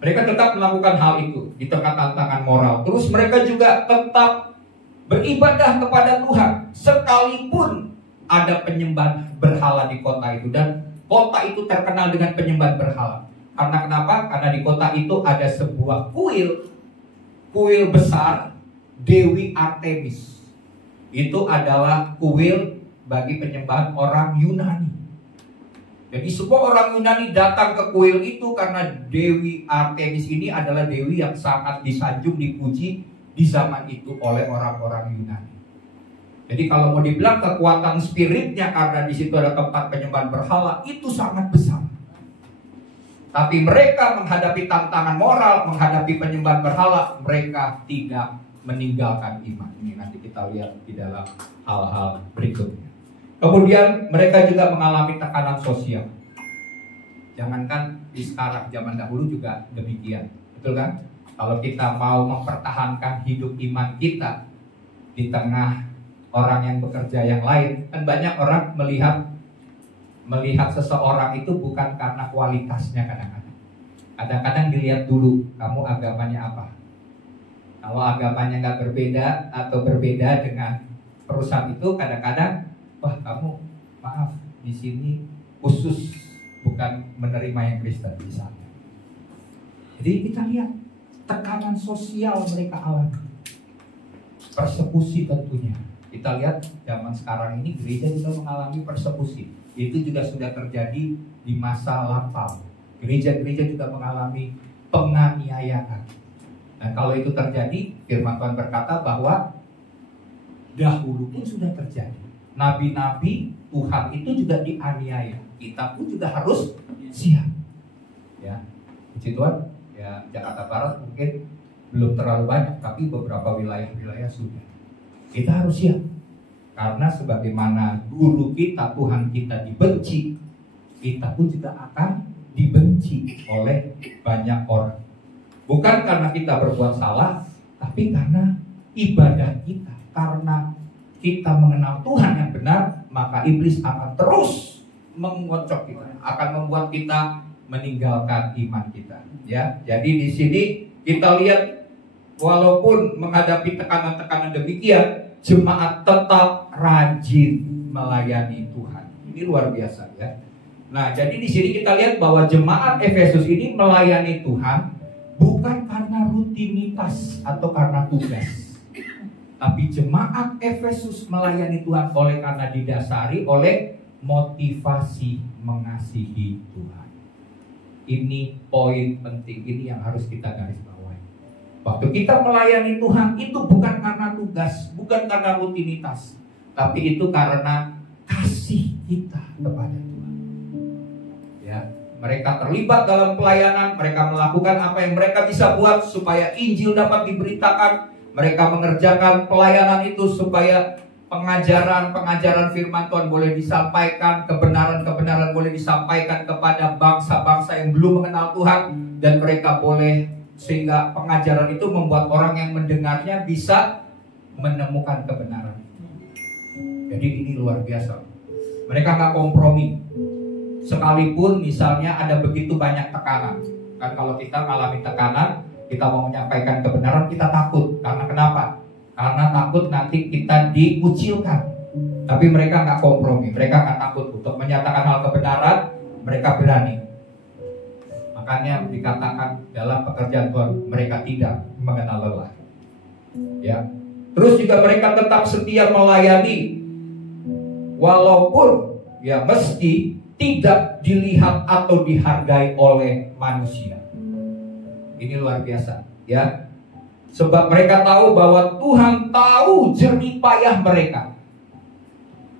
Mereka tetap melakukan hal itu di tengah tantangan moral. Terus mereka juga tetap beribadah kepada Tuhan, sekalipun ada penyembah berhala di kota itu, dan kota itu terkenal dengan penyembah berhala. Karena kenapa? Karena di kota itu ada sebuah kuil besar Dewi Artemis. Itu adalah kuil bagi penyembahan orang Yunani. Jadi semua orang Yunani datang ke kuil itu karena Dewi Artemis ini adalah dewi yang sangat disanjung, dipuji di zaman itu oleh orang-orang Yunani. Jadi kalau mau dibilang kekuatan spiritnya karena di situ ada tempat penyembahan berhala, itu sangat besar. Tapi mereka menghadapi tantangan moral, menghadapi penyembahan berhala, mereka tidak meninggalkan iman. Ini nanti kita lihat di dalam hal-hal berikutnya. Kemudian mereka juga mengalami tekanan sosial. Jangankan di sekarang, zaman dahulu juga demikian. Betul kan? Kalau kita mau mempertahankan hidup iman kita di tengah orang yang bekerja yang lain, kan banyak orang melihat seseorang itu bukan karena kualitasnya kadang-kadang. Kadang-kadang dilihat dulu, kamu agamanya apa. Kalau agamanya nggak berbeda atau berbeda dengan perusahaan itu, kadang-kadang, wah kamu maaf di sini khusus bukan menerima yang Kristen misalnya. Jadi kita lihat tekanan sosial mereka alami, persekusi tentunya. Kita lihat zaman sekarang ini gereja juga mengalami persekusi. Itu juga sudah terjadi di masa lampau. Gereja-gereja juga mengalami penganiayaan. Nah kalau itu terjadi, firman Tuhan berkata bahwa dahulu pun sudah terjadi. Nabi-nabi Tuhan itu juga dianiaya. Kita pun juga harus siap. Ya, puji Tuhan. Ya, Jakarta Barat mungkin belum terlalu banyak, tapi beberapa wilayah-wilayah sudah. Kita harus siap. Karena sebagaimana guru kita, Tuhan kita dibenci, kita pun juga akan dibenci oleh banyak orang. Bukan karena kita berbuat salah, tapi karena ibadah kita. Karena kita mengenal Tuhan yang benar, maka iblis akan terus mengocok kita, akan membuat kita meninggalkan iman kita. Ya, jadi di sini kita lihat walaupun menghadapi tekanan-tekanan demikian, jemaat tetap rajin melayani Tuhan. Ini luar biasa ya. Nah, jadi di sini kita lihat bahwa jemaat Efesus ini melayani Tuhan bukan karena rutinitas atau karena tugas. Tapi jemaat Efesus melayani Tuhan oleh karena didasari oleh motivasi mengasihi Tuhan. Ini poin penting, ini yang harus kita garis bawahi. Waktu kita melayani Tuhan itu bukan karena tugas, bukan karena rutinitas, tapi itu karena kasih kita kepada Tuhan. Ya, Mereka terlibat dalam pelayanan, mereka melakukan apa yang mereka bisa buat supaya Injil dapat diberitakan. Mereka mengerjakan pelayanan itu supaya pengajaran firman Tuhan boleh disampaikan, kebenaran boleh disampaikan kepada bangsa-bangsa yang belum mengenal Tuhan. Dan mereka boleh, sehingga pengajaran itu membuat orang yang mendengarnya bisa menemukan kebenaran. Jadi ini luar biasa. Mereka nggak kompromi. Sekalipun misalnya ada begitu banyak tekanan. Kan kalau kita mengalami tekanan, kita mau menyampaikan kebenaran, kita takut. Karena kenapa? Karena takut nanti kita dikucilkan. Tapi mereka nggak kompromi. Mereka nggak takut untuk menyatakan hal kebenaran. Mereka berani. Makanya dikatakan dalam pekerjaan Tuhan, mereka tidak mengenal lelah. Ya. Terus juga mereka tetap setia melayani. Walaupun ya meski tidak dilihat atau dihargai oleh manusia. Ini luar biasa, ya. Sebab mereka tahu bahwa Tuhan tahu jerih payah mereka.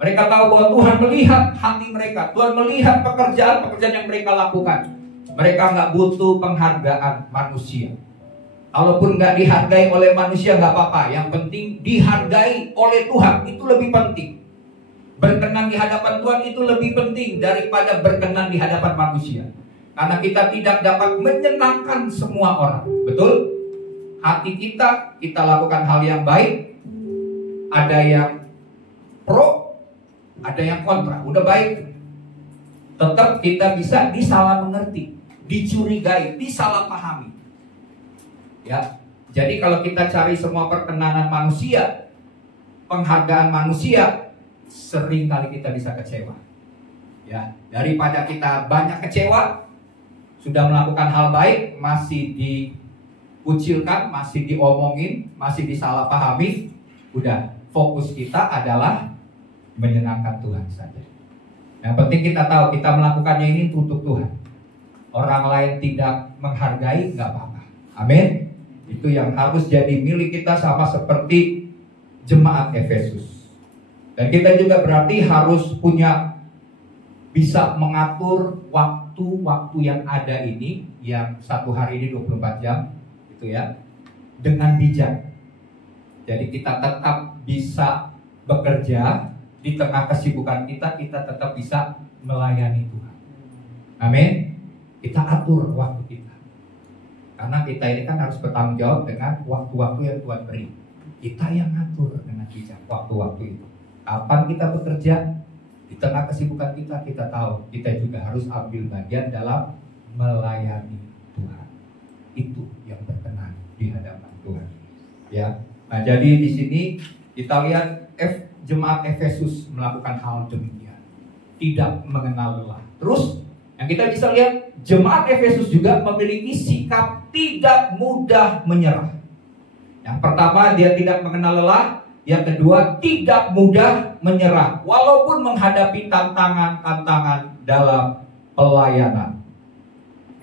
Mereka tahu bahwa Tuhan melihat hati mereka. Tuhan melihat pekerjaan yang mereka lakukan. Mereka nggak butuh penghargaan manusia. Kalaupun nggak dihargai oleh manusia nggak apa-apa. Yang penting dihargai oleh Tuhan, itu lebih penting. Berkenan di hadapan Tuhan itu lebih penting daripada berkenan di hadapan manusia. Karena kita tidak dapat menyenangkan semua orang. Betul? Hati kita lakukan hal yang baik. Ada yang pro, ada yang kontra. Udah baik, tetap kita bisa disalah mengerti, dicurigai, disalahpahami. Ya. Jadi kalau kita cari semua perkenanan manusia, penghargaan manusia, sering kali kita bisa kecewa. Ya, daripada kita banyak kecewa, sudah melakukan hal baik masih dikucilkan, masih diomongin, masih disalahpahami, udah fokus kita adalah menyenangkan Tuhan saja. Yang penting kita tahu kita melakukannya ini untuk Tuhan. Orang lain tidak menghargai, nggak apa-apa. Amin. Itu yang harus jadi milik kita, sama seperti jemaat Efesus. Dan kita juga berarti harus bisa mengatur waktu-waktu yang ada ini, yang satu hari ini 24 jam, gitu ya, dengan bijak. Jadi kita tetap bisa bekerja di tengah kesibukan kita tetap bisa melayani Tuhan. Amin. Kita atur waktu kita. Karena kita ini kan harus bertanggung jawab dengan waktu-waktu yang Tuhan beri. Kita yang ngatur dengan bijak waktu-waktu itu. Kapan kita bekerja, di tengah kesibukan kita tahu kita juga harus ambil bagian dalam melayani Tuhan. Itu yang berkenan di hadapan Tuhan. Ya. Nah, jadi di sini kita lihat jemaat Efesus melakukan hal demikian, tidak mengenal lelah. Terus yang kita bisa lihat, jemaat Efesus juga memiliki sikap tidak mudah menyerah. Yang pertama, dia tidak mengenal lelah. Yang kedua, tidak mudah menyerah walaupun menghadapi tantangan-tantangan dalam pelayanan.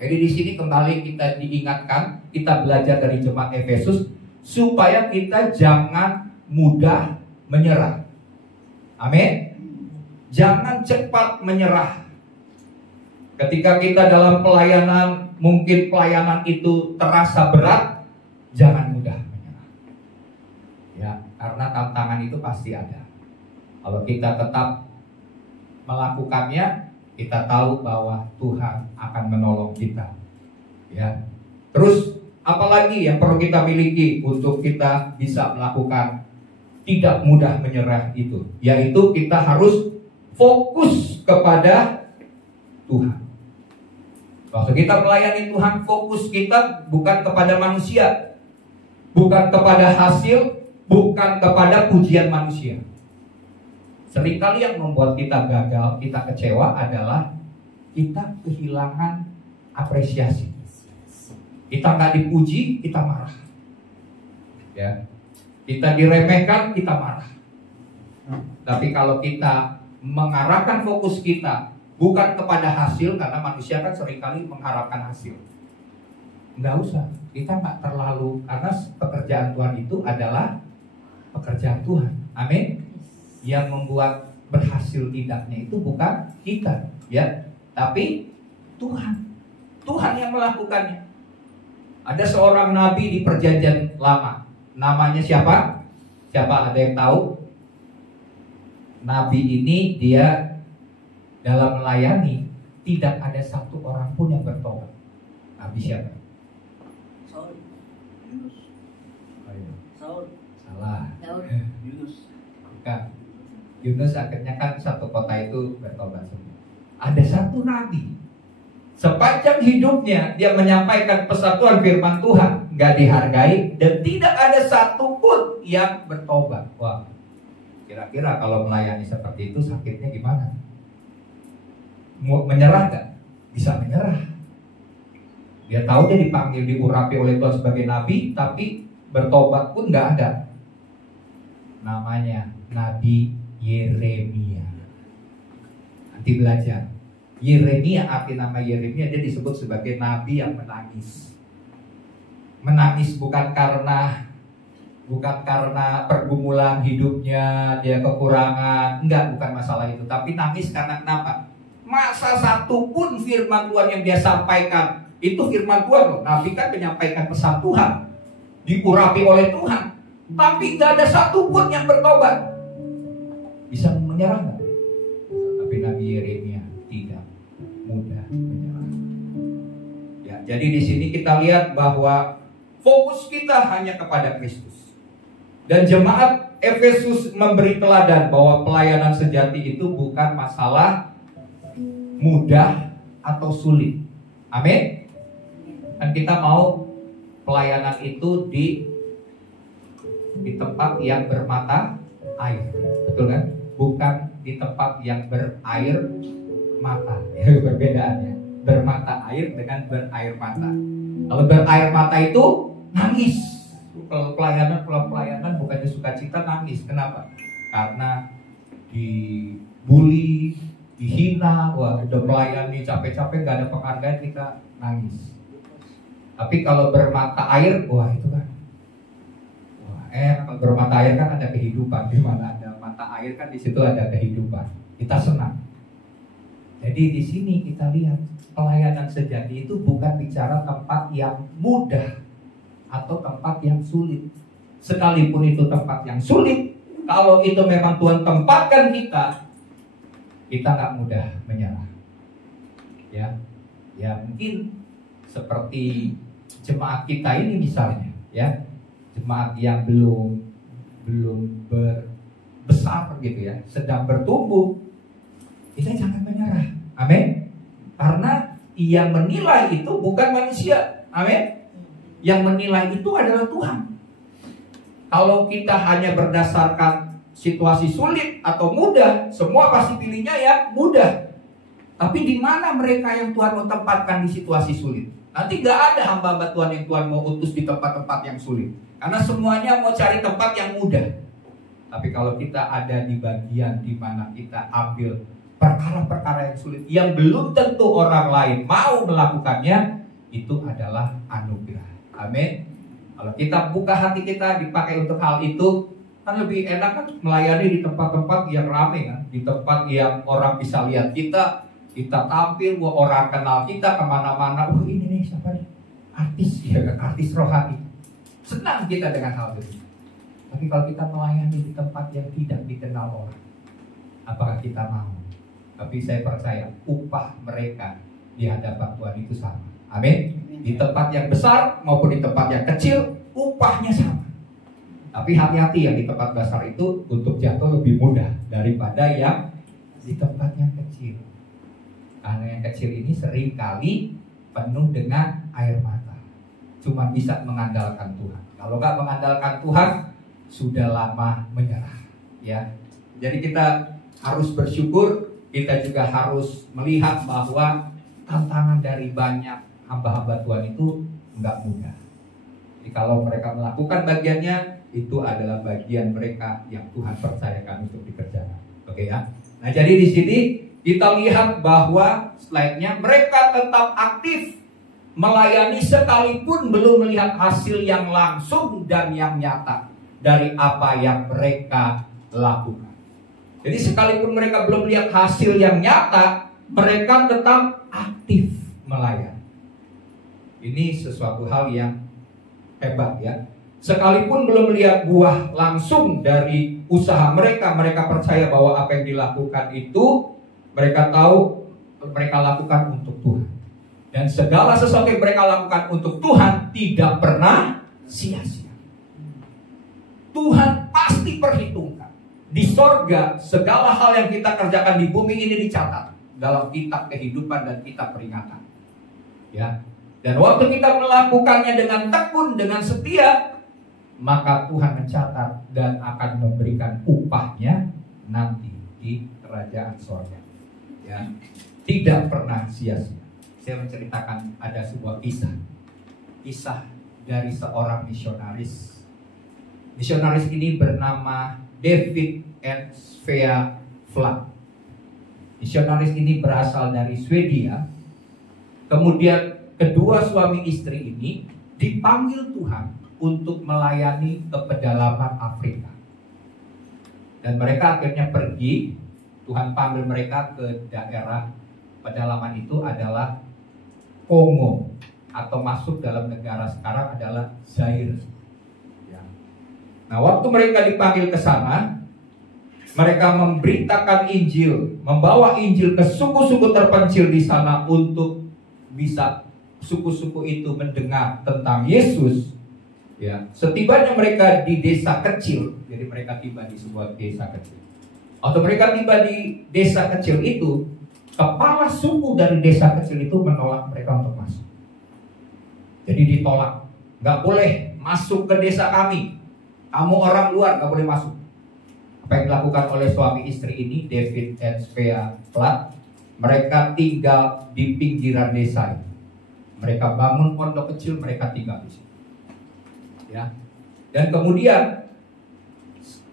Jadi di sini kembali kita diingatkan, kita belajar dari jemaat Efesus supaya kita jangan mudah menyerah. Amin. Jangan cepat menyerah. Ketika kita dalam pelayanan, mungkin pelayanan itu terasa berat, jangan mudah menyerah. Ya, karena tantangan itu pasti ada. Kalau kita tetap melakukannya, kita tahu bahwa Tuhan akan menolong kita. Ya. Terus apalagi yang perlu kita miliki untuk kita bisa melakukan tidak mudah menyerah itu, yaitu kita harus fokus kepada Tuhan. Waktu kita melayani Tuhan, fokus kita bukan kepada manusia, bukan kepada hasil, bukan kepada pujian manusia. Seringkali yang membuat kita gagal, kita kecewa adalah kita kehilangan apresiasi. Kita nggak dipuji, kita marah. Ya, kita diremehkan, kita marah. Tapi kalau kita mengarahkan fokus kita bukan kepada hasil, karena manusia kan seringkali mengharapkan hasil. Nggak usah, kita nggak terlalu, karena pekerjaan Tuhan itu adalah pekerjaan Tuhan. Amin. Yang membuat berhasil tidaknya itu bukan kita, ya, tapi Tuhan yang melakukannya. Ada seorang nabi di perjanjian lama. Namanya siapa? Siapa, ada yang tahu? Nabi ini dia dalam melayani tidak ada satu orang pun yang bertobat. Nabi siapa? Saul. Saul. Salah. Daud. Yunus. Bukan. Yunus akhirnya kan satu kota itu bertobat semua. Ada satu nabi. Sepanjang hidupnya dia menyampaikan persatuan firman Tuhan, nggak dihargai dan tidak ada satu pun yang bertobat. Wah, kira-kira kalau melayani seperti itu sakitnya gimana? Menyerah nggak? Bisa menyerah. Dia tahu dia dipanggil, diurapi oleh Tuhan sebagai nabi, tapi bertobat pun nggak ada. Namanya Nabi Yeremia. Nanti belajar. Yeremia, arti nama Yeremia, dia disebut sebagai nabi yang menangis. Menangis bukan karena pergumulan hidupnya, dia kekurangan, enggak, bukan masalah itu. Tapi nangis karena kenapa? Masa satu pun firman Tuhan yang dia sampaikan, itu firman Tuhan loh. Nabi kan menyampaikan pesan Tuhan, diurapi oleh Tuhan, tapi enggak ada satu pun yang bertobat. Bisa menyerah enggak? Tapi Nabi Yeremia tidak mudah menyerah. Ya, jadi di sini kita lihat bahwa fokus kita hanya kepada Kristus. Dan jemaat Efesus memberi teladan bahwa pelayanan sejati itu bukan masalah mudah atau sulit. Amin. Dan kita mau pelayanan itu di tempat yang bermata air, betul kan? Bukan di tempat yang berair mata. Ya, perbedaannya bermata air dengan berair mata. Kalau berair mata itu nangis. Kalau pelayanan bukannya sukacita, nangis. Kenapa? Karena dibully, dihina. Wah, udah melayani capek-capek gak ada penghargaan, kita nangis. Tapi kalau bermata air, wah itu kan, wah kalau bermata air kan ada kehidupan. Di mana ada mata air kan di situ ada kehidupan. Kita senang. Jadi di sini kita lihat pelayanan sejati itu bukan bicara tempat yang mudah atau tempat yang sulit. Sekalipun itu tempat yang sulit, kalau itu memang Tuhan tempatkan kita nggak mudah menyerah. Ya mungkin seperti jemaat kita ini misalnya, ya jemaat yang belum besar gitu ya, sedang bertumbuh, kita jangan menyerah. Amin. Karena yang menilai itu bukan manusia. Amin. Yang menilai itu adalah Tuhan. Kalau kita hanya berdasarkan situasi sulit atau mudah, semua pasti pilihnya yang mudah. Tapi di mana mereka yang Tuhan mau tempatkan di situasi sulit? Nanti gak ada hamba-hamba Tuhan yang Tuhan mau utus di tempat-tempat yang sulit. Karena semuanya mau cari tempat yang mudah. Tapi kalau kita ada di bagian di mana kita ambil perkara-perkara yang sulit, yang belum tentu orang lain mau melakukannya, itu adalah anugerah. Amin. Kalau kita buka hati kita dipakai untuk hal itu, kan lebih enak kan melayani di tempat-tempat yang ramai kan, di tempat yang orang bisa lihat kita tampil, orang kenal kita kemana-mana. Ini nih siapa nih? Artis, ya artis rohani. Senang kita dengan hal itu. Tapi kalau kita melayani di tempat yang tidak dikenal orang, apakah kita mau? Tapi saya percaya upah mereka di hadapan Tuhan itu sama. Amin. Di tempat yang besar maupun di tempat yang kecil, upahnya sama. Tapi hati-hati yang di tempat besar itu untuk jatuh lebih mudah daripada yang di tempat yang kecil. Karena yang kecil ini sering kali penuh dengan air mata. Cuma bisa mengandalkan Tuhan. Kalau nggak mengandalkan Tuhan, sudah lama menyerah. Ya, jadi kita harus bersyukur. Kita juga harus melihat bahwa tantangan dari banyak hamba-hamba Tuhan itu nggak mudah. Jadi kalau mereka melakukan bagiannya, itu adalah bagian mereka yang Tuhan percayakan untuk dikerjakan. Oke ya. Nah jadi di sini kita lihat bahwa slide-nya mereka tetap aktif melayani sekalipun belum melihat hasil yang langsung dan yang nyata dari apa yang mereka lakukan. Jadi sekalipun mereka belum lihat hasil yang nyata, mereka tetap aktif melayani. Ini sesuatu hal yang hebat ya. Sekalipun belum melihat buah langsung dari usaha mereka, mereka percaya bahwa apa yang dilakukan itu mereka tahu mereka lakukan untuk Tuhan. Dan segala sesuatu yang mereka lakukan untuk Tuhan tidak pernah sia-sia. Tuhan pasti perhitungkan. Di sorga segala hal yang kita kerjakan di bumi ini dicatat dalam kitab kehidupan dan kitab peringatan. Ya. Dan waktu kita melakukannya dengan tekun, dengan setia, maka Tuhan mencatat dan akan memberikan upahnya nanti di kerajaan sorga. Ya. Tidak pernah sia-sia. Saya menceritakan ada sebuah kisah dari seorang misionaris. Misionaris ini bernama David and Svea Flat. Misionaris ini berasal dari Swedia. Kemudian kedua suami istri ini dipanggil Tuhan untuk melayani ke pedalaman Afrika. Dan mereka akhirnya pergi. Tuhan panggil mereka ke daerah pedalaman itu adalah Kongo, atau masuk dalam negara sekarang adalah Zaire. Ya. Nah, waktu mereka dipanggil ke sana, mereka memberitakan Injil, membawa Injil ke suku-suku terpencil di sana untuk bisa suku-suku itu mendengar tentang Yesus. Ya, setibanya mereka di desa kecil, jadi mereka tiba di sebuah desa kecil. Atau mereka tiba di desa kecil itu, kepala suku dari desa kecil itu menolak mereka untuk masuk. Jadi ditolak, nggak boleh masuk ke desa kami. Kamu orang luar, nggak boleh masuk. Apa yang dilakukan oleh suami istri ini, David and Svea Flat, mereka tinggal di pinggiran desa ini. Mereka bangun pondok kecil, mereka tinggal di situ. Ya. Dan kemudian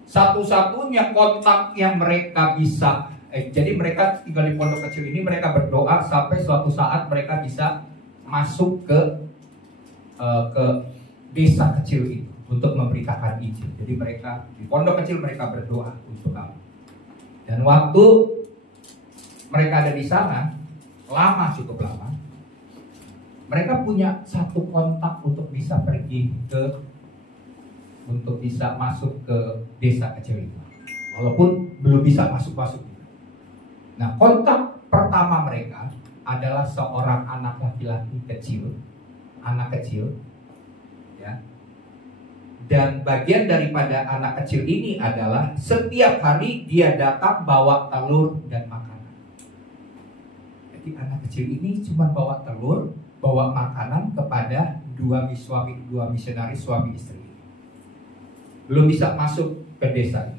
satu-satunya kontak yang mereka bisa, jadi mereka tinggal di pondok kecil ini, mereka berdoa sampai suatu saat mereka bisa masuk ke desa kecil itu untuk memberitakan Injil. Jadi mereka di pondok kecil mereka berdoa untuk Allah. Dan waktu mereka ada di sana, cukup lama, mereka punya satu kontak untuk bisa pergi untuk bisa masuk ke desa kecil itu, walaupun belum bisa masuk. Nah, kontak pertama mereka adalah seorang anak laki-laki kecil, ya. Dan bagian daripada anak kecil ini adalah setiap hari dia datang bawa telur dan makanan. Jadi anak kecil ini cuma bawa telur, bawa makanan kepada dua misionaris suami istri. Belum bisa masuk ke desa.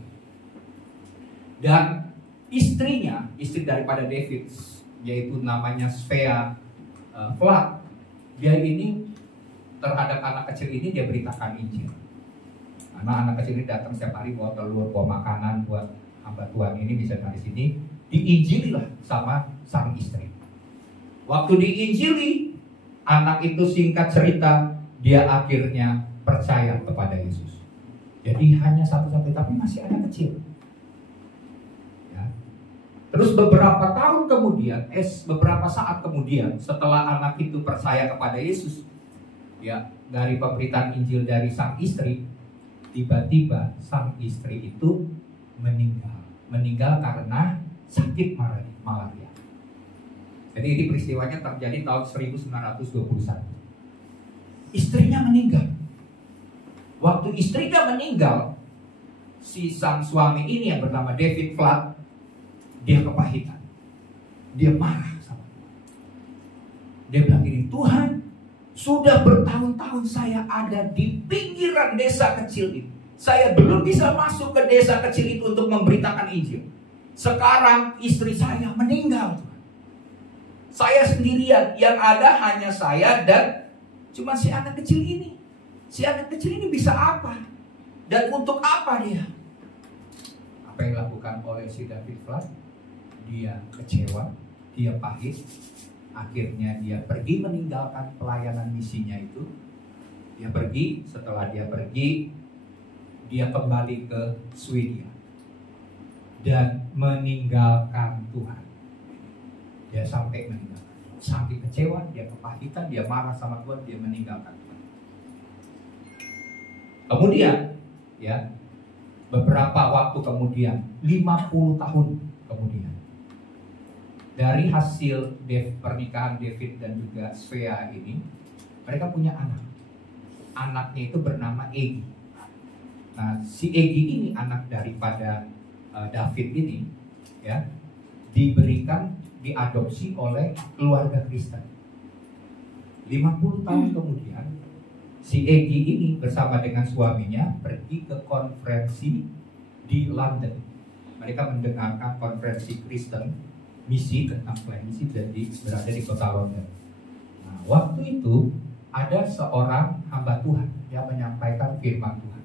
Dan istrinya, istri daripada David, yaitu namanya Svea Flat, dia ini terhadap anak kecil ini dia beritakan Injil. Anak kecil ini datang setiap hari bawa telur, bawa makanan buat hamba Tuhan ini, misionaris ini, diinjililah sama sang istri. Waktu diinjili, anak itu singkat cerita, dia akhirnya percaya kepada Yesus. Jadi hanya satu-satu, tapi masih anak kecil. Ya. Terus beberapa saat kemudian, setelah anak itu percaya kepada Yesus, ya, dari pemberitaan Injil dari sang istri, tiba-tiba sang istri itu meninggal karena sakit malaria. Jadi ini peristiwanya terjadi tahun 1921. Istrinya meninggal. Waktu istrinya meninggal, si sang suami ini yang bernama David Flat, dia kepahitan. Dia marah sama Tuhan. Dia bilang gini, Tuhan, sudah bertahun-tahun saya ada di pinggiran desa kecil ini. Saya belum bisa masuk ke desa kecil itu untuk memberitakan Injil. Sekarang istri saya meninggal. Saya sendirian, yang ada hanya saya dan cuma si anak kecil ini. Si anak kecil ini bisa apa? Dan untuk apa dia? Apa yang dilakukan oleh si David Flat? Dia kecewa, dia pahit. Akhirnya dia pergi meninggalkan pelayanan misinya itu. Dia pergi, setelah dia pergi, dia kembali ke Swedia. Dan meninggalkan Tuhan. Dia sampai meninggalkan. saking kecewa, dia kepahitan, dia marah sama Tuhan, dia meninggalkan Tuhan. Kemudian, ya, beberapa waktu kemudian, 50 tahun kemudian, dari hasil pernikahan David dan juga Svea ini, mereka punya anak. Anaknya itu bernama Egi. Nah, si Egi ini anak daripada David ini, ya, diberikan, diadopsi oleh keluarga Kristen. 50 tahun kemudian, si Egi ini bersama dengan suaminya pergi ke konferensi di London. Mereka mendengarkan konferensi Kristen misi tentang pelayanan misi dan berada di kota London. Nah, waktu itu ada seorang hamba Tuhan yang menyampaikan firman Tuhan,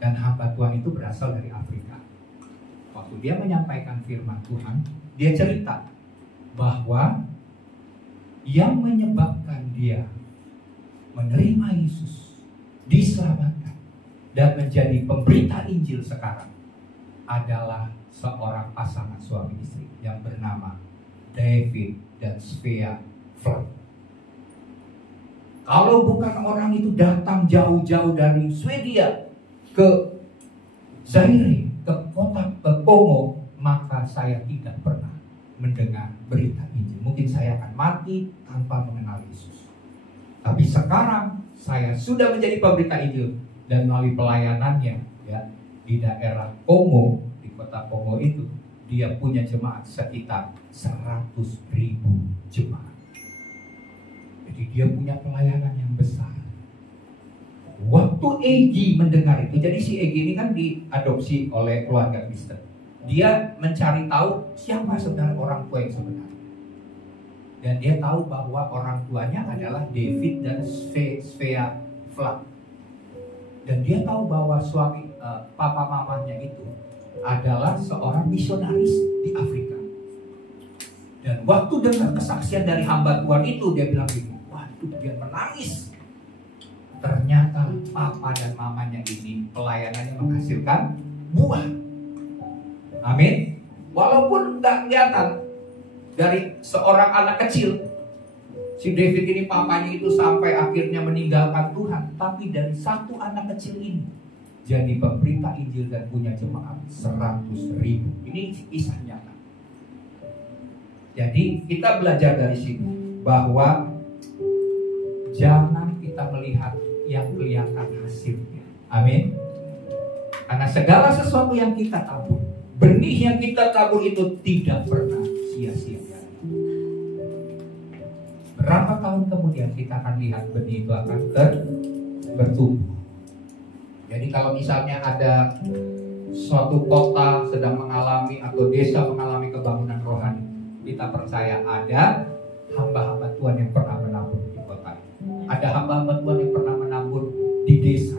dan hamba Tuhan itu berasal dari Afrika. Waktu dia menyampaikan firman Tuhan, dia cerita bahwa yang menyebabkan dia menerima Yesus, diselamatkan, dan menjadi pemberita Injil sekarang adalah seorang pasangan suami istri yang bernama David dan Svea Flood. Kalau bukan orang itu datang jauh-jauh dari Swedia ke Zaire, ke kota ke Kongo, maka saya tidak pernah mendengar berita Injil. Mungkin saya akan mati tanpa mengenal Yesus. Tapi sekarang saya sudah menjadi pemberita Injil, dan melalui pelayanannya, ya, di daerah Kongo, di kota Kongo itu, dia punya jemaat sekitar 100.000 jemaat. Jadi dia punya pelayanan yang besar. Waktu Egi mendengar itu, jadi si Egi ini kan diadopsi oleh keluarga Kristen. Dia mencari tahu siapa sebenarnya orang tua yang sebenarnya. Dan dia tahu bahwa orang tuanya adalah David dan Svea Flood. Dan dia tahu bahwa suami papa mamanya itu adalah seorang misionaris di Afrika. Dan waktu dengar kesaksian dari hamba Tuhan itu, dia bilang gini, waduh, dia menangis. Ternyata papa dan mamanya ini pelayanannya menghasilkan buah. Amin. Walaupun nggak kelihatan dari seorang anak kecil, si David ini papanya itu sampai akhirnya meninggalkan Tuhan, tapi dari satu anak kecil ini jadi pemberita Injil dan punya jemaat 100.000. Ini kisah nyata. Jadi kita belajar dari sini bahwa jangan kita melihat yang kelihatan hasilnya. Amin. Karena segala sesuatu yang kita tabur, benih yang kita tabur itu tidak pernah sia-sia. Berapa tahun kemudian kita akan lihat benih itu akan bertumbuh. Jadi kalau misalnya ada suatu kota sedang mengalami atau desa mengalami kebangunan rohani, kita percaya ada hamba-hamba Tuhan yang pernah menabur di kota itu. Ada hamba-hamba Tuhan yang pernah menabur di desa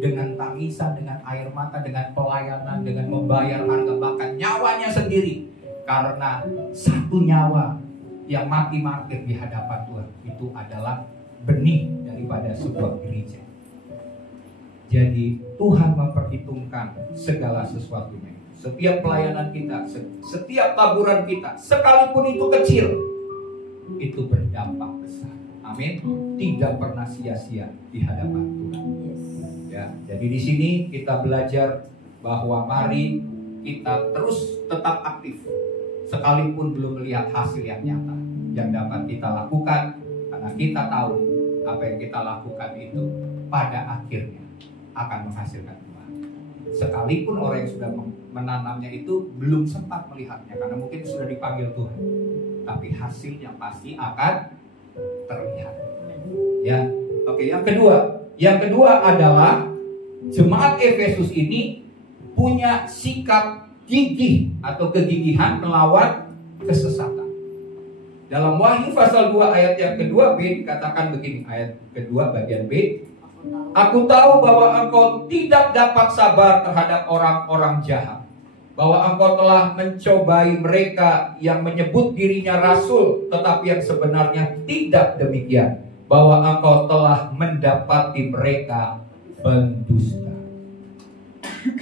dengan tangisan, dengan air mata, dengan pelayanan, dengan membayar harga bahkan nyawanya sendiri. Karena satu nyawa yang mati martir di hadapan Tuhan itu adalah benih daripada sebuah gereja. Jadi Tuhan memperhitungkan segala sesuatunya. Setiap pelayanan kita, setiap taburan kita, sekalipun itu kecil, itu berdampak besar. Amin. Tidak pernah sia-sia di hadapan Tuhan. Ya, jadi di sini kita belajar bahwa mari kita terus tetap aktif, sekalipun belum melihat hasil yang nyata yang dapat kita lakukan, karena kita tahu apa yang kita lakukan itu pada akhirnya akan menghasilkan buah. Sekalipun orang yang sudah menanamnya itu belum sempat melihatnya karena mungkin sudah dipanggil Tuhan, tapi hasilnya pasti akan terlihat. Ya, oke. Yang kedua adalah jemaat Efesus ini punya sikap gigih atau kegigihan melawan kesesatan. Dalam Wahyu pasal 2 ayat yang kedua B dikatakan begini, ayat kedua bagian B, aku tahu bahwa engkau tidak dapat sabar terhadap orang-orang jahat, bahwa engkau telah mencobai mereka yang menyebut dirinya rasul, tetapi yang sebenarnya tidak demikian, bahwa engkau telah mendapati mereka pendusta.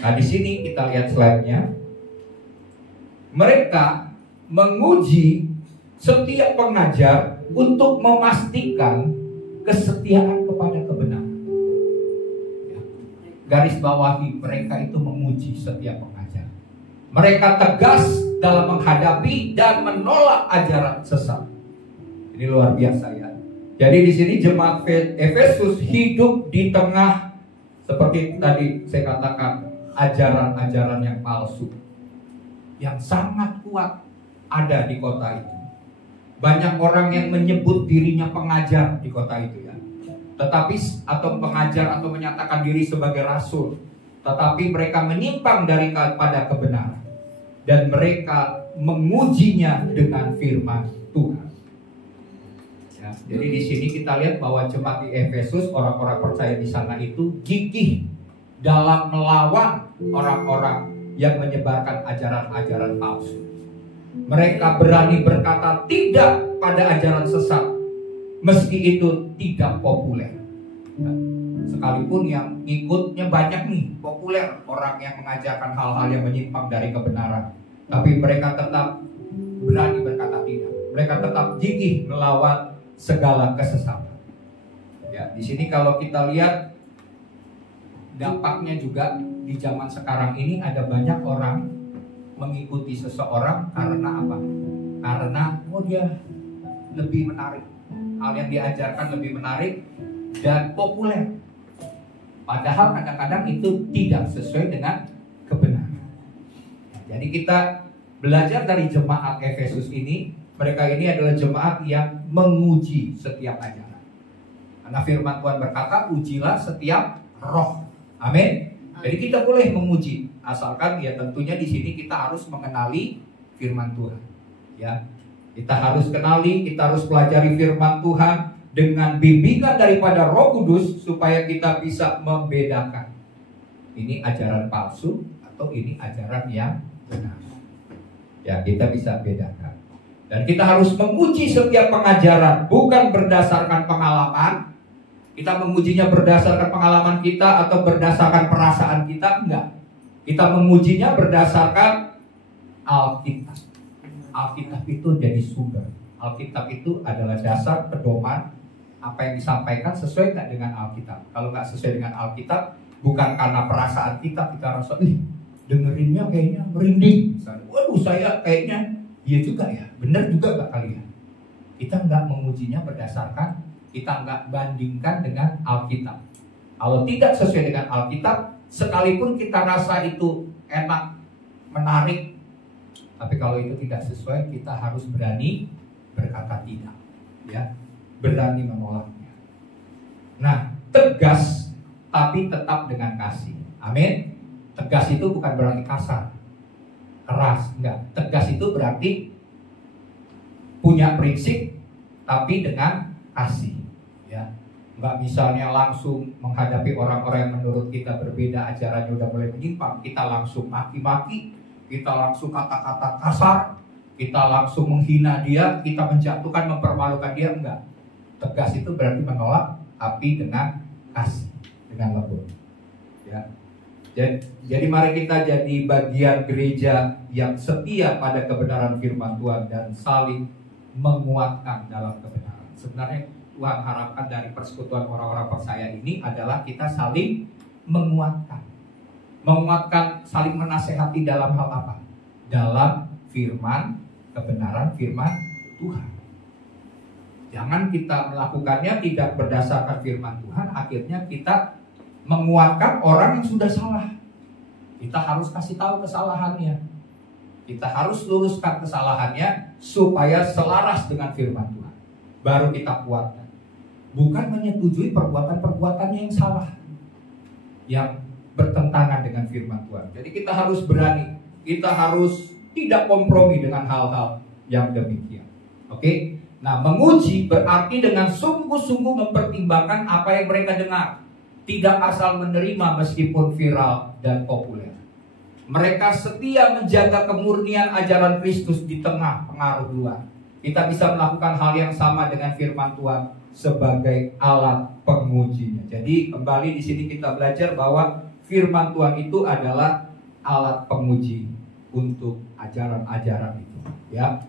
Nah, di sini kita lihat slide-nya. Mereka menguji setiap pengajar untuk memastikan kesetiaan kepada kebenaran. Ya. Garis bawahi, mereka itu menguji setiap pengajar. Mereka tegas dalam menghadapi dan menolak ajaran sesat. Ini luar biasa ya. Jadi di sini jemaat Efesus hidup di tengah, seperti tadi saya katakan, ajaran-ajaran yang palsu, yang sangat kuat ada di kota itu. Banyak orang yang menyebut dirinya pengajar di kota itu ya, tetapi atau pengajar atau menyatakan diri sebagai rasul, tetapi mereka menyimpang daripada kebenaran dan mereka mengujinya dengan firman Tuhan. Ya, jadi di sini kita lihat bahwa jemaat di Efesus, orang-orang percaya di sana itu gigih dalam melawan orang-orang yang menyebarkan ajaran-ajaran palsu. Mereka berani berkata tidak pada ajaran sesat, meski itu tidak populer. Ya, sekalipun yang ikutnya banyak nih, populer orang yang mengajarkan hal-hal yang menyimpang dari kebenaran, tapi mereka tetap berani berkata tidak. Mereka tetap gigih melawan segala kesesatan. Ya, di sini kalau kita lihat dampaknya juga di zaman sekarang ini ada banyak orang mengikuti seseorang karena apa? Karena dia lebih menarik, hal yang diajarkan lebih menarik dan populer. Padahal kadang-kadang itu tidak sesuai dengan kebenaran. Jadi kita belajar dari jemaat Efesus ini. Mereka ini adalah jemaat yang menguji setiap ajaran. Karena firman Tuhan berkata, ujilah setiap roh. Amin. Jadi kita boleh menguji, asalkan ya tentunya di sini kita harus mengenali firman Tuhan. Ya, kita harus kenali, kita harus pelajari firman Tuhan dengan bimbingan daripada Roh Kudus supaya kita bisa membedakan ini ajaran palsu atau ini ajaran yang benar. Ya, kita bisa bedakan. Dan kita harus menguji setiap pengajaran, bukan berdasarkan pengalaman. Kita mengujinya berdasarkan pengalaman kita atau berdasarkan perasaan kita, enggak. Kita mengujinya berdasarkan Alkitab. Alkitab itu jadi sumber. Alkitab itu adalah dasar pedoman. Apa yang disampaikan sesuai nggak dengan Alkitab. Kalau nggak sesuai dengan Alkitab, bukan karena perasaan kita rasa, dengerinnya kayaknya merinding. Misalnya, waduh saya kayaknya iya juga ya, benar juga gak kalian? Kita nggak mengujinya berdasarkan, kita nggak bandingkan dengan Alkitab. Kalau tidak sesuai dengan Alkitab, sekalipun kita rasa itu enak, menarik, tapi kalau itu tidak sesuai, kita harus berani berkata tidak, ya, berani menolaknya. Nah, tegas tapi tetap dengan kasih. Amin. Tegas itu bukan berarti kasar, keras, enggak. Tegas itu berarti punya prinsip tapi dengan kasih, ya. Enggak misalnya langsung menghadapi orang-orang yang menurut kita berbeda ajarannya udah mulai menyimpang, kita langsung maki-maki, kita langsung kata-kata kasar, kita langsung menghina dia, kita menjatuhkan, mempermalukan dia, enggak. Tegas itu berarti menolak tapi dengan kasih, dengan lembut, ya. Jadi mari kita jadi bagian gereja yang setia pada kebenaran firman Tuhan dan saling menguatkan dalam kebenaran. Sebenarnya Tuhan harapkan dari persekutuan orang-orang percaya ini adalah kita saling menguatkan. Menguatkan, saling menasehati dalam hal apa? Dalam firman, kebenaran firman Tuhan. Jangan kita melakukannya tidak berdasarkan firman Tuhan, akhirnya kita menguatkan orang yang sudah salah. Kita harus kasih tahu kesalahannya. Kita harus luruskan kesalahannya supaya selaras dengan firman Tuhan. Baru kita kuatkan. Bukan menyetujui perbuatan-perbuatannya yang salah, yang bertentangan dengan firman Tuhan. Jadi kita harus berani. Kita harus tidak kompromi dengan hal-hal yang demikian. Oke? Nah, menguji berarti dengan sungguh-sungguh mempertimbangkan apa yang mereka dengar. Tidak asal menerima meskipun viral dan populer. Mereka setia menjaga kemurnian ajaran Kristus di tengah pengaruh luar. Kita bisa melakukan hal yang sama dengan firman Tuhan sebagai alat pengujinya. Jadi kembali di sini kita belajar bahwa firman Tuhan itu adalah alat penguji untuk ajaran-ajaran itu, ya.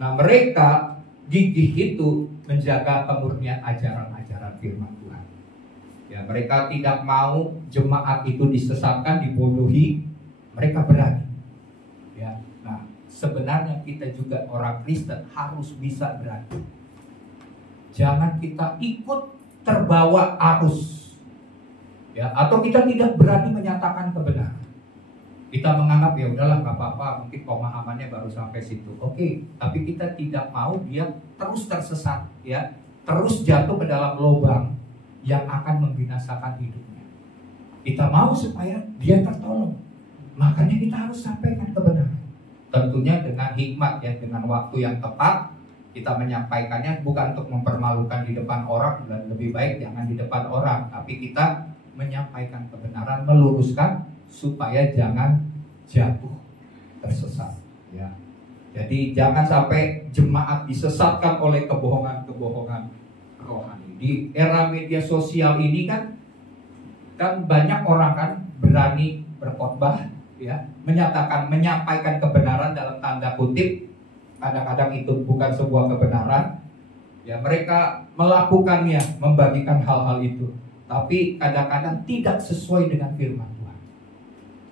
Nah, mereka gigih itu menjaga kemurnian ajaran-ajaran firman Tuhan. Ya, mereka tidak mau jemaat itu disesatkan, dibodohi. Mereka berani. Ya, nah, sebenarnya kita juga orang Kristen harus bisa berani. Jangan kita ikut terbawa arus. Ya, atau kita tidak berani menyatakan kebenaran. Kita menganggap ya udahlah nggak apa-apa, mungkin pemahamannya baru sampai situ. Oke, tapi kita tidak mau dia terus tersesat, ya, terus jatuh ke dalam lubang yang akan membinasakan hidupnya. Kita mau supaya dia tertolong, makanya kita harus sampaikan kebenaran. Tentunya dengan hikmat, ya, dengan waktu yang tepat. Kita menyampaikannya bukan untuk mempermalukan di depan orang, dan lebih baik jangan di depan orang, tapi kita menyampaikan kebenaran, meluruskan supaya jangan jatuh tersesat, ya. Jadi jangan sampai jemaat disesatkan oleh kebohongan-kebohongan rohani. Di era media sosial ini kan banyak orang kan berani berkhotbah, ya, menyampaikan kebenaran dalam tanda kutip. Kadang-kadang itu bukan sebuah kebenaran, ya, mereka melakukannya, membagikan hal-hal itu, tapi kadang-kadang tidak sesuai dengan firman Tuhan.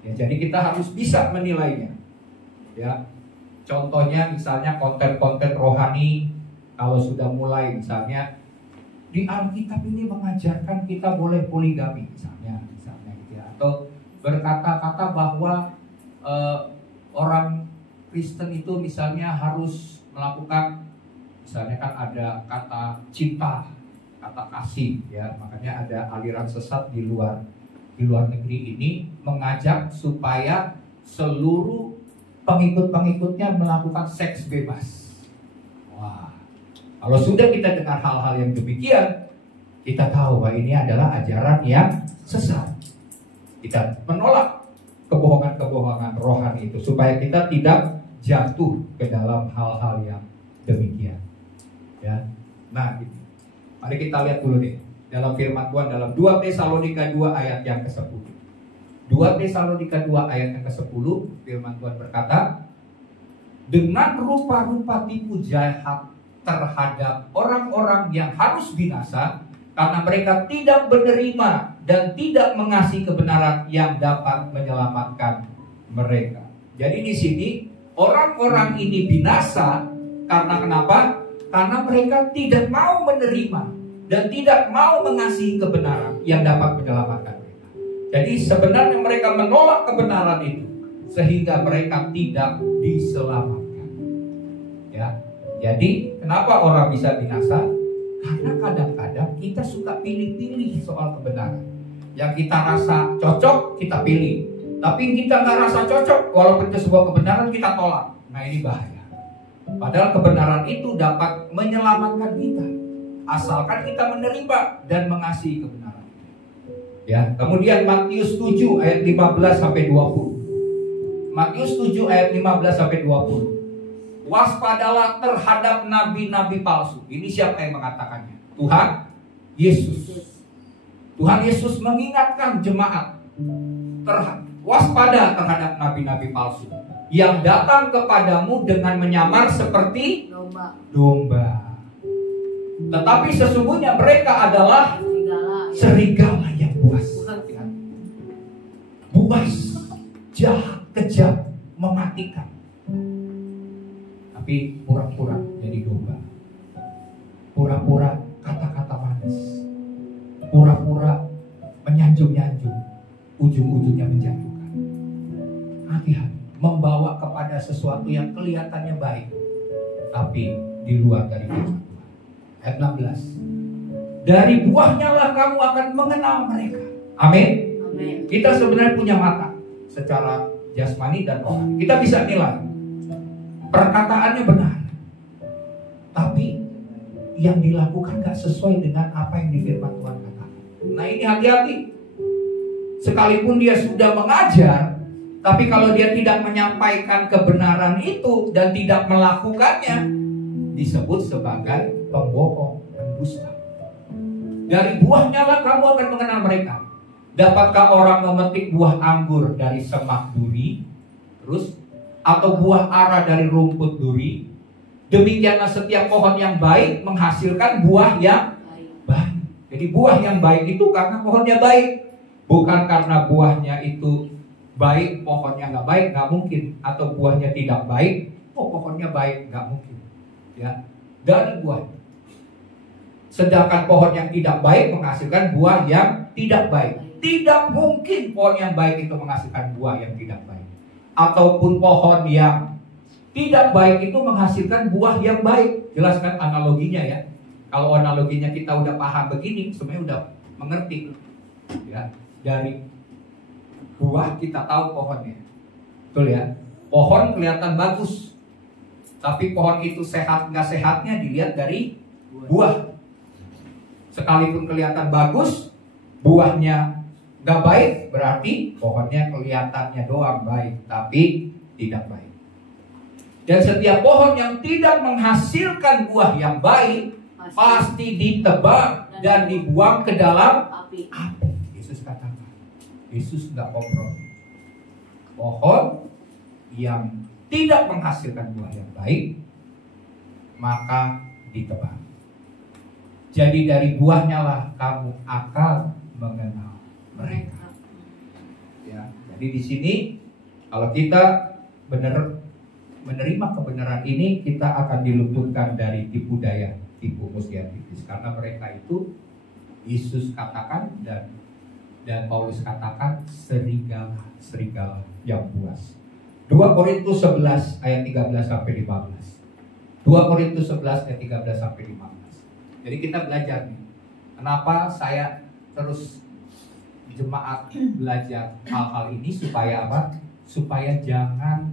Ya, jadi kita harus bisa menilainya. Ya, contohnya misalnya konten-konten rohani, kalau sudah mulai misalnya di Alkitab ini mengajarkan kita boleh poligami, misalnya gitu ya, atau berkata-kata bahwa orang Kristen itu misalnya harus melakukan, misalnya kan ada kata cinta, kata kasih, ya, makanya ada aliran sesat di luar negeri ini mengajak supaya seluruh pengikut-pengikutnya melakukan seks bebas. Wah, kalau sudah kita dengar hal-hal yang demikian, kita tahu bahwa ini adalah ajaran yang sesat. Kita menolak kebohongan-kebohongan rohani itu supaya kita tidak jatuh ke dalam hal-hal yang demikian, ya. Nah, mari kita lihat dulu nih dalam firman Tuhan dalam 2 Tesalonika 2 ayat yang ke-10. 2 Tesalonika 2 ayat yang ke-10, firman Tuhan berkata, dengan rupa-rupa tipu jahat terhadap orang-orang yang harus binasa karena mereka tidak menerima dan tidak mengasihi kebenaran yang dapat menyelamatkan mereka. Jadi di sini orang-orang ini binasa karena kenapa? Karena mereka tidak mau menerima dan tidak mau mengasihi kebenaran yang dapat menyelamatkan mereka. Jadi sebenarnya mereka menolak kebenaran itu sehingga mereka tidak diselamatkan. Ya. Jadi kenapa orang bisa binasa? Karena kadang-kadang kita suka pilih-pilih soal kebenaran. Yang kita rasa cocok kita pilih. Tapi kita nggak rasa cocok, walaupun itu sebuah kebenaran kita tolak. Nah, ini bahaya. Padahal kebenaran itu dapat menyelamatkan kita, asalkan kita menerima dan mengasihi kebenaran. Ya, kemudian Matius 7 ayat 15 sampai 20. Matius 7 ayat 15 sampai 20. Waspadalah terhadap nabi-nabi palsu. Ini siapa yang mengatakannya? Tuhan Yesus. Tuhan Yesus mengingatkan jemaat waspada terhadap nabi-nabi palsu yang datang kepadamu dengan menyamar seperti domba. Tetapi sesungguhnya mereka adalah serigala yang buas. Buas, jahat, kejam, mematikan. Tapi pura-pura jadi domba. Pura-pura kata-kata manis. Pura-pura menyanjung-nyanjung. Ujung-ujungnya menjatuhkan. Hati-hati, membawa kepada sesuatu yang kelihatannya baik, tapi di luar dari firman Tuhan. Ayat 16. Dari buahnya lah kamu akan mengenal mereka. Amin. Amin. Kita sebenarnya punya mata secara jasmani dan rohani. Kita bisa nilai perkataannya benar, tapi yang dilakukan gak sesuai dengan apa yang di firman Tuhan katakan. Nah, ini hati-hati. Sekalipun dia sudah mengajar, tapi kalau dia tidak menyampaikan kebenaran itu dan tidak melakukannya, disebut sebagai pembohong, pendusta. Dari buahnya lah kamu akan mengenal mereka. Dapatkah orang memetik buah anggur dari semak duri, terus atau buah ara dari rumput duri? Demikianlah setiap pohon yang baik menghasilkan buah yang baik. Jadi buah yang baik itu karena pohonnya baik, bukan karena buahnya itu baik, pohonnya nggak baik, nggak mungkin. Atau buahnya tidak baik, pohonnya baik, nggak mungkin. Ya, dari buah. Sedangkan pohon yang tidak baik menghasilkan buah yang tidak baik. Tidak mungkin pohon yang baik itu menghasilkan buah yang tidak baik. Ataupun pohon yang tidak baik itu menghasilkan buah yang baik. Jelaskan analoginya ya. Kalau analoginya kita udah paham begini, sebenarnya udah mengerti. Ya, dari buah kita tahu pohonnya. Betul ya? Pohon kelihatan bagus. Tapi pohon itu sehat nggak sehatnya dilihat dari buah. Sekalipun kelihatan bagus, buahnya nggak baik, berarti pohonnya kelihatannya doang baik, tapi tidak baik. Dan setiap pohon yang tidak menghasilkan buah yang baik pasti ditebang dan dibuang ke dalam api. Yesus katakan, Yesus nggak kompromi. Pohon yang tidak menghasilkan buah yang baik maka ditebang. Jadi dari buahnya lah kamu akan mengenal mereka. Ya, jadi di sini kalau kita benar menerima kebenaran ini, kita akan diluputkan dari tipu daya, tipu muslihat iblis. Karena mereka itu Yesus katakan dan Paulus katakan serigala yang buas. 2 Korintus 11 ayat 13 sampai 15. 2 Korintus 11 ayat 13 sampai 15. Jadi kita belajar nih. Kenapa saya terus jemaat belajar hal-hal ini supaya apa? Supaya jangan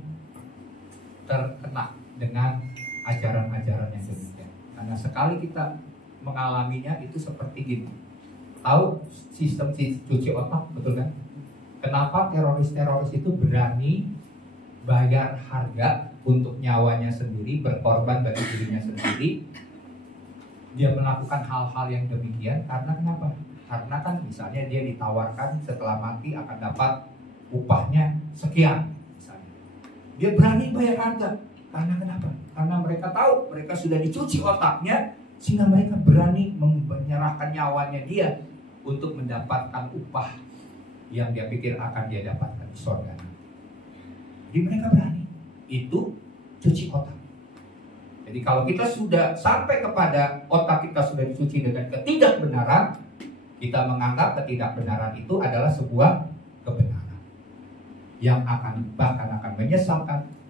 terkena dengan ajaran-ajaran yang demikian. Karena sekali kita mengalaminya itu seperti gini. Tahu sistem cuci otak, betul kan? Kenapa teroris-teroris itu berani bayar harga untuk nyawanya sendiri, berkorban bagi dirinya sendiri? Dia melakukan hal-hal yang demikian karena kenapa? Karena kan misalnya dia ditawarkan setelah mati akan dapat upahnya sekian. Dia berani bayar harga. Karena kenapa? Karena mereka tahu, mereka sudah dicuci otaknya, sehingga mereka berani menyerahkan nyawanya dia untuk mendapatkan upah yang dia pikir akan dia dapatkan di surga. Jadi mereka berani. Itu cuci otak. Jadi kalau kita sudah sampai kepada otak kita sudah dicuci dengan ketidakbenaran, kita menganggap ketidakbenaran itu adalah sebuah kebenaran yang bahkan akan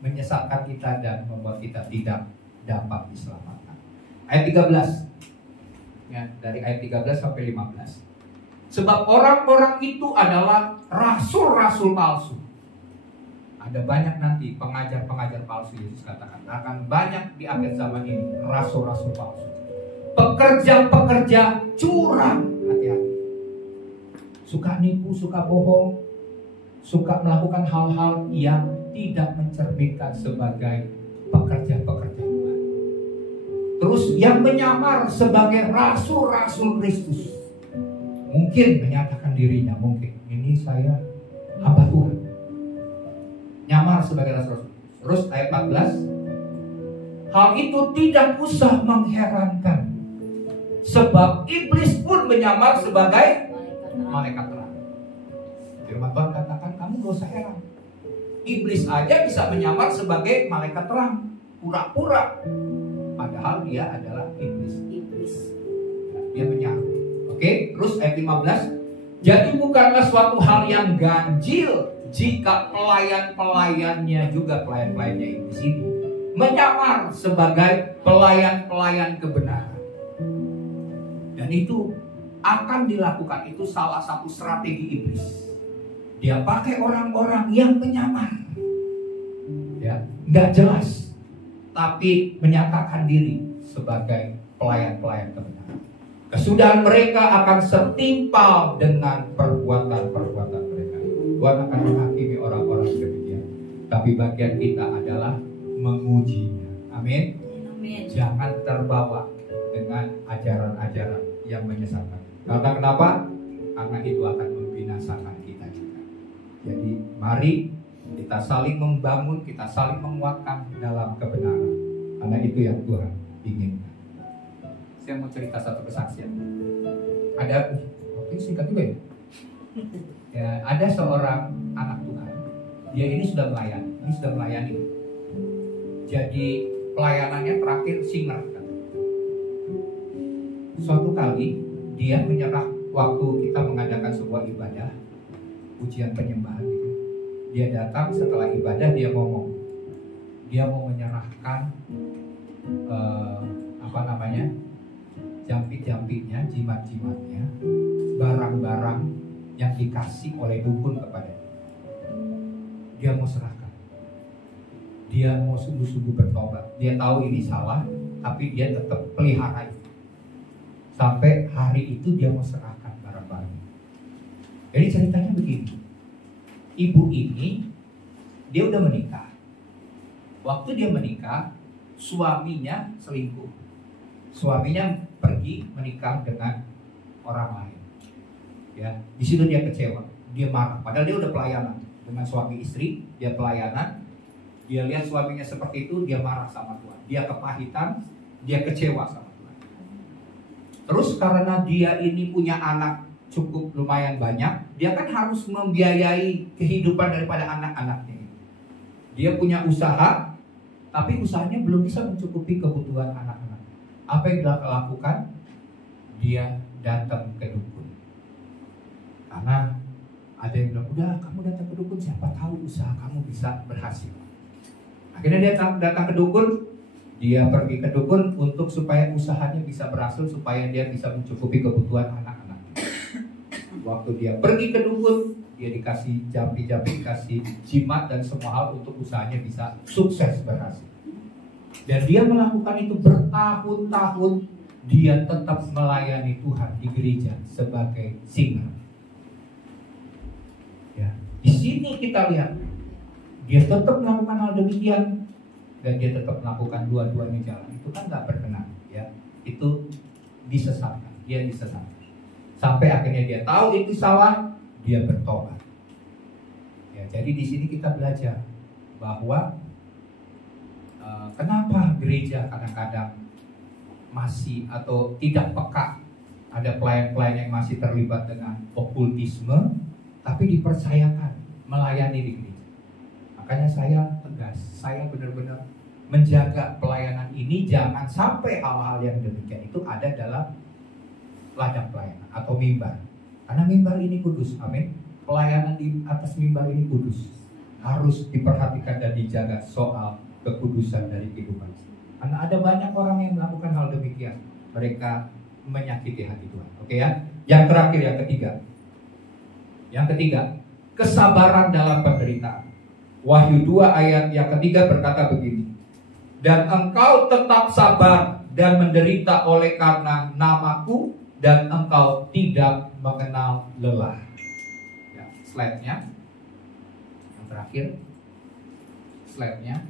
menyesatkan kita dan membuat kita tidak dapat diselamatkan. Ayat 13 ya, dari ayat 13 sampai 15. Sebab orang-orang itu adalah rasul-rasul palsu. Ada banyak nanti pengajar-pengajar palsu, Yesus katakan akan banyak di akhir zaman ini rasul-rasul palsu. Pekerja-pekerja curang, hati-hati. Suka nipu, suka bohong, suka melakukan hal-hal yang tidak mencerminkan sebagai pekerja-pekerja Tuhan. Terus yang menyamar sebagai rasul-rasul Kristus, mungkin menyatakan dirinya, mungkin ini saya hamba Tuhan, nyamar sebagai rasul-rasul. Terus ayat 14, hal itu tidak usah mengherankan, sebab iblis pun menyamar sebagai malaikat terang. Firman Tuhan katakan kamu gak usah heran. Iblis aja bisa menyamar sebagai malaikat terang, pura-pura, padahal dia adalah iblis. Dia menyamar. Oke, terus ayat 15. Jadi bukanlah suatu hal yang ganjil jika pelayan-pelayannya juga pelayan-pelayannya iblis ini menyamar sebagai pelayan-pelayan kebenaran. Dan itu akan dilakukan, itu salah satu strategi iblis. Dia pakai orang-orang yang menyamar, ya, nggak jelas, tapi menyatakan diri sebagai pelayan-pelayan kebenaran. Kesudahan mereka akan setimpal dengan perbuatan-perbuatan mereka. Tuhan akan menghakimi orang-orang demikian. Tapi bagian kita adalah mengujinya. Amin. Jangan terbawa dengan ajaran-ajaran yang menyesatkan. Karena kenapa? Karena itu akan membinasakan kita juga. Jadi mari kita saling membangun, kita saling menguatkan dalam kebenaran. Karena itu yang Tuhan inginkan. Saya mau cerita satu kesaksian. Ada, oke singkat juga ya. Ya, ada seorang anak Tuhan. Dia ini sudah melayani. Jadi pelayanannya terakhir singer. Suatu kali dia menyerah waktu kita mengadakan sebuah ibadah, ujian penyembahan gitu. Dia datang setelah ibadah, dia ngomong, dia mau menyerahkan jampit-jampitnya, jimat-jimatnya, barang-barang yang dikasih oleh dukun kepada dia mau serahkan. Dia mau sungguh-sungguh bertobat. Dia tahu ini salah, tapi dia tetap pelihara itu. Sampai hari itu dia mau serahkan barang-barang. Jadi ceritanya begini. Ibu ini dia udah menikah. Waktu dia menikah, suaminya selingkuh. Suaminya pergi menikah dengan orang lain. Ya, di situ dia kecewa, dia marah. Padahal dia udah pelayanan dengan suami istri, dia pelayanan. Dia lihat suaminya seperti itu, dia marah sama Tuhan. Dia kepahitan, dia kecewa sama Tuhan. Terus karena dia ini punya anak cukup lumayan banyak, dia kan harus membiayai kehidupan daripada anak-anaknya. Dia punya usaha, tapi usahanya belum bisa mencukupi kebutuhan anak-anak. Apa yang dia lakukan? Dia datang ke dukun. Karena ada yang bilang, udah kamu datang ke dukun, siapa tahu usaha kamu bisa berhasil. Akhirnya dia datang ke dukun. Dia pergi ke dukun untuk supaya usahanya bisa berhasil, supaya dia bisa mencukupi kebutuhan anak-anak. Waktu dia pergi ke dukun, dia dikasih jampi-jampi, dikasih jimat dan semua hal untuk usahanya bisa sukses berhasil. Dan dia melakukan itu bertahun-tahun. Dia tetap melayani Tuhan di gereja sebagai singer. Ya, di sini kita lihat dia tetap melakukan hal demikian dan dia tetap melakukan dua-duanya jalan. Itu kan nggak berkenan, ya. Itu disesatkan, dia disesatkan. Sampai akhirnya dia tahu itu salah, dia bertobat. Ya, jadi di sini kita belajar bahwa kenapa gereja kadang-kadang masih atau tidak peka. Ada pelayan-pelayan yang masih terlibat dengan okultisme, tapi dipercayakan melayani di gereja. Makanya saya tegas, saya benar-benar menjaga pelayanan ini, jangan sampai hal-hal yang demikian itu ada dalam ladang pelayanan atau mimbar. Karena mimbar ini kudus, amin. Pelayanan di atas mimbar ini kudus, harus diperhatikan dan dijaga soal kekudusan dari kehidupan. Karena ada banyak orang yang melakukan hal demikian, mereka menyakiti hati Tuhan. Oke ya. Yang terakhir, yang ketiga. Yang ketiga, kesabaran dalam penderitaan. Wahyu 2 ayat yang ketiga berkata begini. Dan engkau tetap sabar dan menderita oleh karena namaku, dan engkau tidak mengenal lelah. Ya, slide-nya. Yang terakhir. Slide-nya.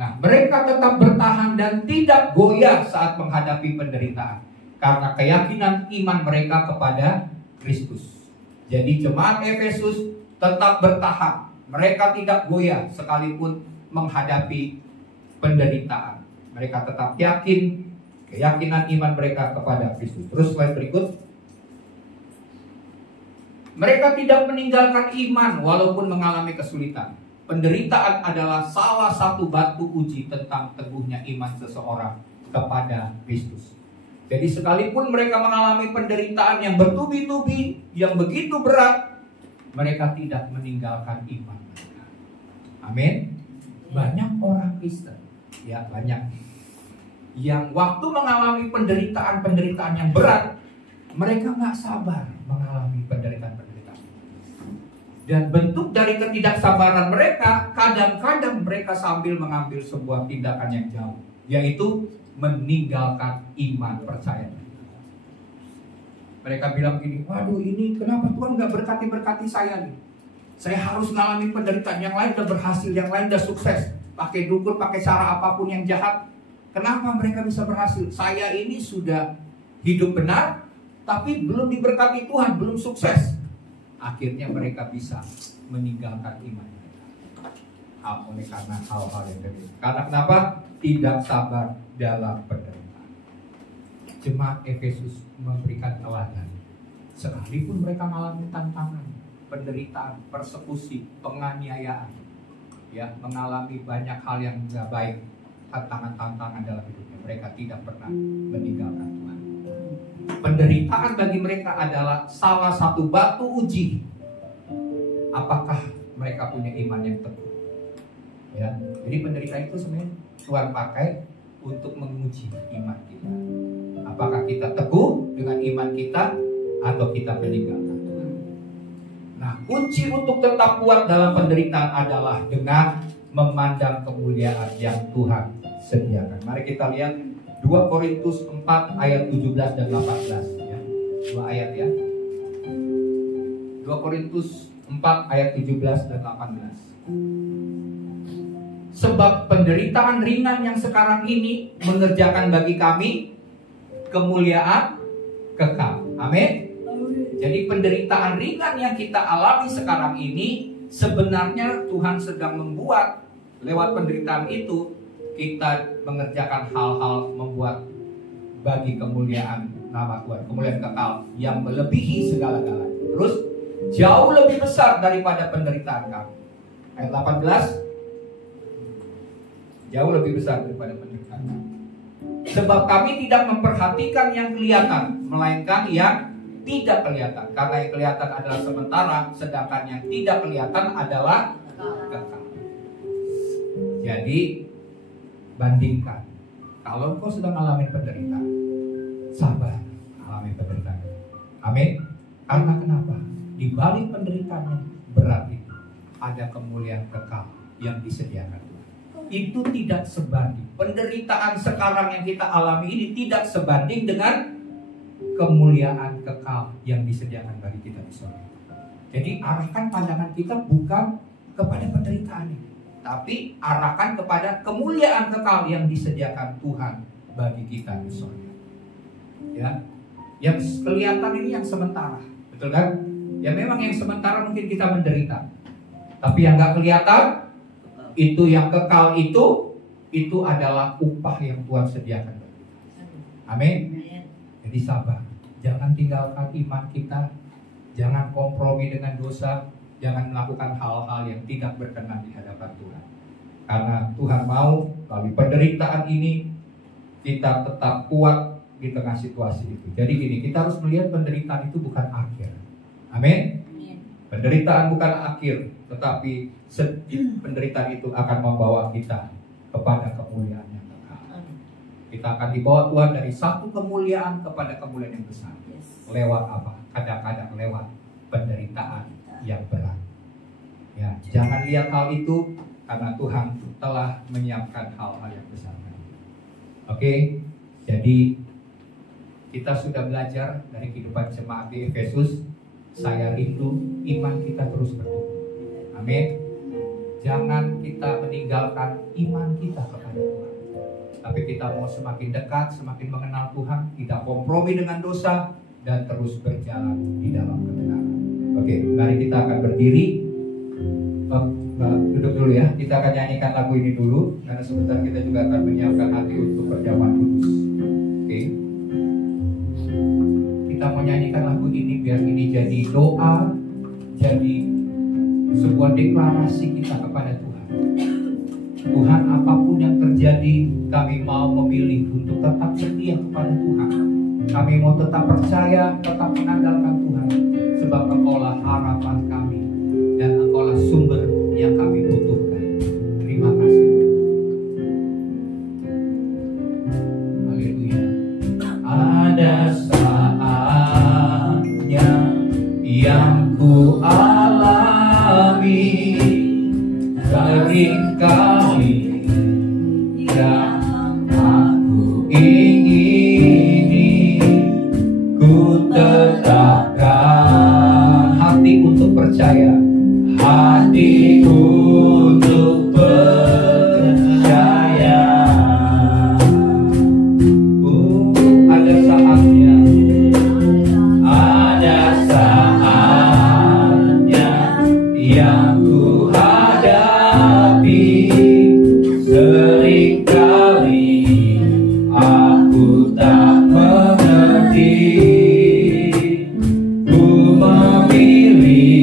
Nah, mereka tetap bertahan dan tidak goyah saat menghadapi penderitaan karena keyakinan iman mereka kepada Kristus. Jadi jemaat Efesus tetap bertahan. Mereka tidak goyah sekalipun menghadapi penderitaan. Mereka tetap yakin, keyakinan iman mereka kepada Kristus. Terus slide berikut. Mereka tidak meninggalkan iman walaupun mengalami kesulitan. Penderitaan adalah salah satu batu uji tentang teguhnya iman seseorang kepada Kristus. Jadi sekalipun mereka mengalami penderitaan yang bertubi-tubi, yang begitu berat, mereka tidak meninggalkan iman mereka. Amin. Banyak orang Kristen, ya banyak, yang waktu mengalami penderitaan yang berat, mereka nggak sabar mengalami penderitaan. Dan bentuk dari ketidaksabaran mereka, kadang-kadang mereka sambil mengambil sebuah tindakan yang jauh, yaitu meninggalkan iman percaya. Mereka bilang gini, waduh ini kenapa Tuhan gak berkati saya nih? Saya harus mengalami penderitaan, yang lain udah berhasil, yang lain udah sukses. Pakai dukun, pakai cara apapun yang jahat. Kenapa mereka bisa berhasil? Saya ini sudah hidup benar, tapi belum diberkati Tuhan, belum sukses. Akhirnya mereka bisa meninggalkan iman mereka. Oleh karena hal-hal yang demikian. Karena kenapa? Tidak sabar dalam penderitaan. Jemaat Efesus memberikan teladan. Sekalipun mereka mengalami tantangan, penderitaan, persekusi, penganiayaan, ya, mengalami banyak hal yang tidak baik, tantangan-tantangan dalam hidupnya, mereka tidak pernah meninggalkan Tuhan. Penderitaan bagi mereka adalah salah satu batu uji apakah mereka punya iman yang teguh. Ya, jadi penderitaan itu sebenarnya Tuhan pakai untuk menguji iman kita. Apakah kita teguh dengan iman kita atau kita meninggalkan Tuhan. Nah, kunci untuk tetap kuat dalam penderitaan adalah dengan memandang kemuliaan yang Tuhan sediakan. Mari kita lihat 2 Korintus 4 ayat 17 dan 18 ya. 2 ayat ya. 2 Korintus 4 ayat 17 dan 18. Sebab penderitaan ringan yang sekarang ini mengerjakan bagi kami kemuliaan kekal. Amin. Jadi penderitaan ringan yang kita alami sekarang ini sebenarnya Tuhan sedang membuat lewat penderitaan itu kita mengerjakan hal-hal membuat bagi kemuliaan nama Tuhan, kemuliaan kekal yang melebihi segala-galanya. Terus jauh lebih besar daripada penderitaan kami. Ayat 18, jauh lebih besar daripada penderitaan kami. Sebab kami tidak memperhatikan yang kelihatan, melainkan yang tidak kelihatan. Karena yang kelihatan adalah sementara, sedangkan yang tidak kelihatan adalah kekal. Jadi bandingkan, kalau engkau sedang mengalami penderitaan, sabar alami penderitaan. Amin. Karena kenapa? Di balik penderitaan yang berat itu ada kemuliaan kekal yang disediakan. Itu tidak sebanding. Penderitaan sekarang yang kita alami ini tidak sebanding dengan kemuliaan kekal yang disediakan bagi kita di surga. Jadi arahkan pandangan kita bukan kepada penderitaan ini, tapi arahkan kepada kemuliaan kekal yang disediakan Tuhan bagi kita di surga. Ya, yang kelihatan ini yang sementara, betul kan? Ya memang yang sementara mungkin kita menderita, tapi yang nggak kelihatan itu yang kekal itu adalah upah yang Tuhan sediakan bagi kita. Amin. Jadi sabar, jangan tinggalkan iman kita, jangan kompromi dengan dosa, jangan melakukan hal-hal yang tidak berkenan di hadapan Tuhan. Karena Tuhan mau melalui penderitaan ini kita tetap kuat di tengah situasi itu. Jadi gini, kita harus melihat penderitaan itu bukan akhir. Amin. Penderitaan bukan akhir, tetapi penderitaan itu akan membawa kita kepada kemuliaan yang kekal. Kita akan dibawa Tuhan dari satu kemuliaan kepada kemuliaan yang besar. Lewat apa? Kadang-kadang lewat penderitaan yang berat. Ya, jangan lihat hal itu karena Tuhan telah menyiapkan hal-hal yang besar. Oke, jadi kita sudah belajar dari kehidupan jemaat di Efesus. Saya rindu iman kita terus bertumbuh. Amin. Jangan kita meninggalkan iman kita kepada Tuhan, tapi kita mau semakin dekat, semakin mengenal Tuhan, tidak kompromi dengan dosa, dan terus berjalan di dalam kebenaran. Oke, mari kita akan berdiri. Duduk dulu ya. Kita akan nyanyikan lagu ini dulu, karena sebentar kita juga akan menyiapkan hati untuk perjamuan kudus. Oke. Kita mau nyanyikan lagu ini biar ini jadi doa, jadi sebuah deklarasi kita kepada Tuhan. Tuhan, apapun yang terjadi, kami mau memilih untuk tetap setia kepada Tuhan. Kami mau tetap percaya, tetap mengandalkan Tuhan, sebab Engkaulah harapan kami dan Engkaulah sumber yang kami butuhkan. Terima kasih. Haleluya. Ada saatnya yang ku alami, seringkali yang aku ingini, ku tetapkan hati untuk percaya, hati untuk percaya. Ada saatnya, ada saatnya yang ku hadapi, tak mengerti, ku memilih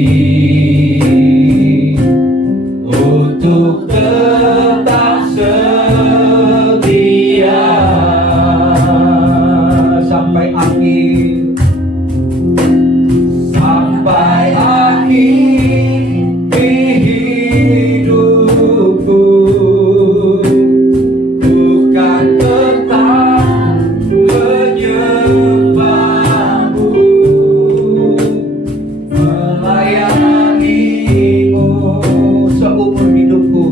untuk tetap setia sampai akhir, sampai akhir hidupku. Bukan tetap menyembahmu, melayanimu seumur hidupku,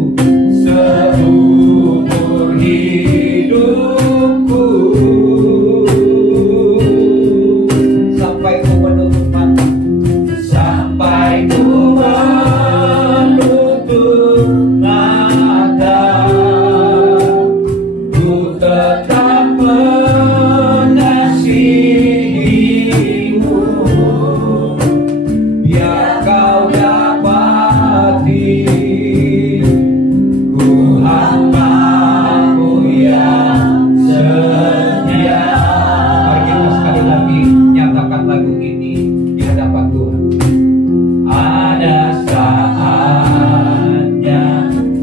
seumur hidupku, sampai ku menutup mata, sampai ku menutup mata, ku tetap mengasihimu, biar kau dapati ku hambamu yang setia. Mari kita sekali lagi nyatakan lagu ini di hadapan Tuhan. Ada saatnya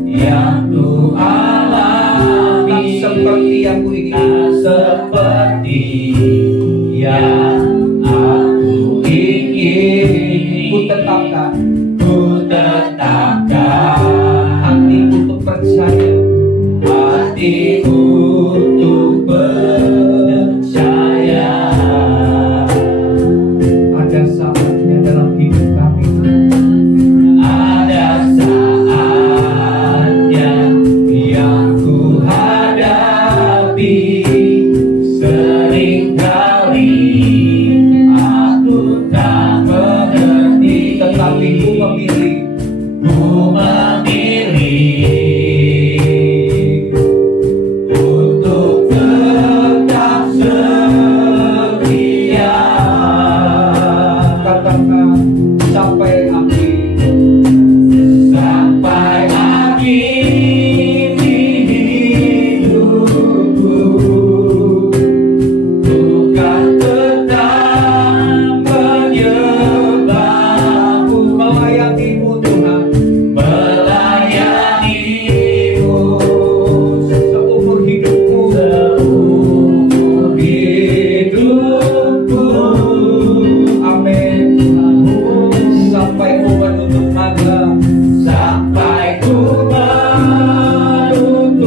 yang Tuhan alami, seperti yang ku ingin, seperti yang aku ingin. Ku tetapkan hati untuk percaya, hati untuk percaya. Ada saatnya dalam hidup kami, ada saatnya yang ku hadapi. Seringkali aku tak mengerti, tetapi ku memilih untuk tetap setia. Katakan sampai akhir, sampai akhir hidupku. Bukan tetap menyembahmu, melayanimu Tuhan, melayanimu seumur hidupku, seumur hidupku. Amin Tuhan. Sampai ku menutup mata, sampai ku menutup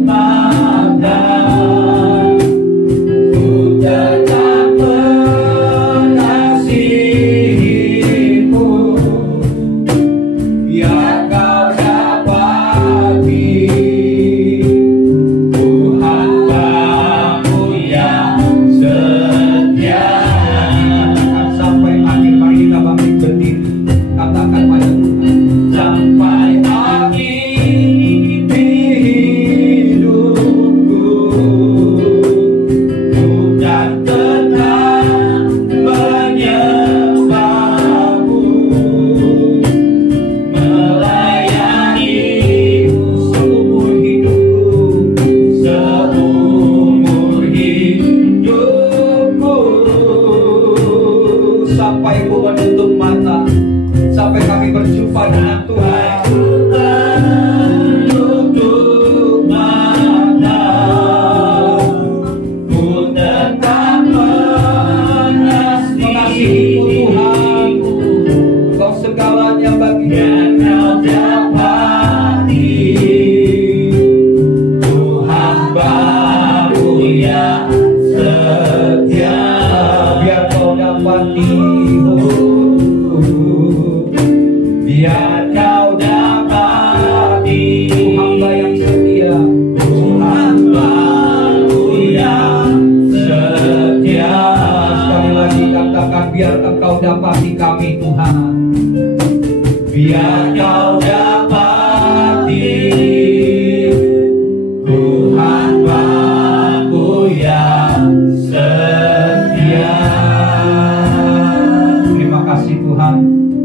mata, ku tetap mengasihimu, biar kau dapati ku hambamu yang setia. Sampai akhir, mari kita bangkit berdiri, katakan pada Tuhan, sampai akhir hidupku. Bukan tetap menyembahmu, melayanimu seumur hidupku, seumur hidupku. Sampai ku menutup mata, sampai kami berjumpa dengan Tuhan. Menutup mata, ku tetap mengasihimu Tuhan. Kau segalanya bagiku, kau dapati ku hambamu yang setia. Biar kau dapati, biar kau dapati ku hamba yang setia, ku hambamu yang setia. Sekali lagi katakan, biar engkau dapati kami Tuhan, biar kau dapati ku hambamu yang setia. Terima kasih Tuhan,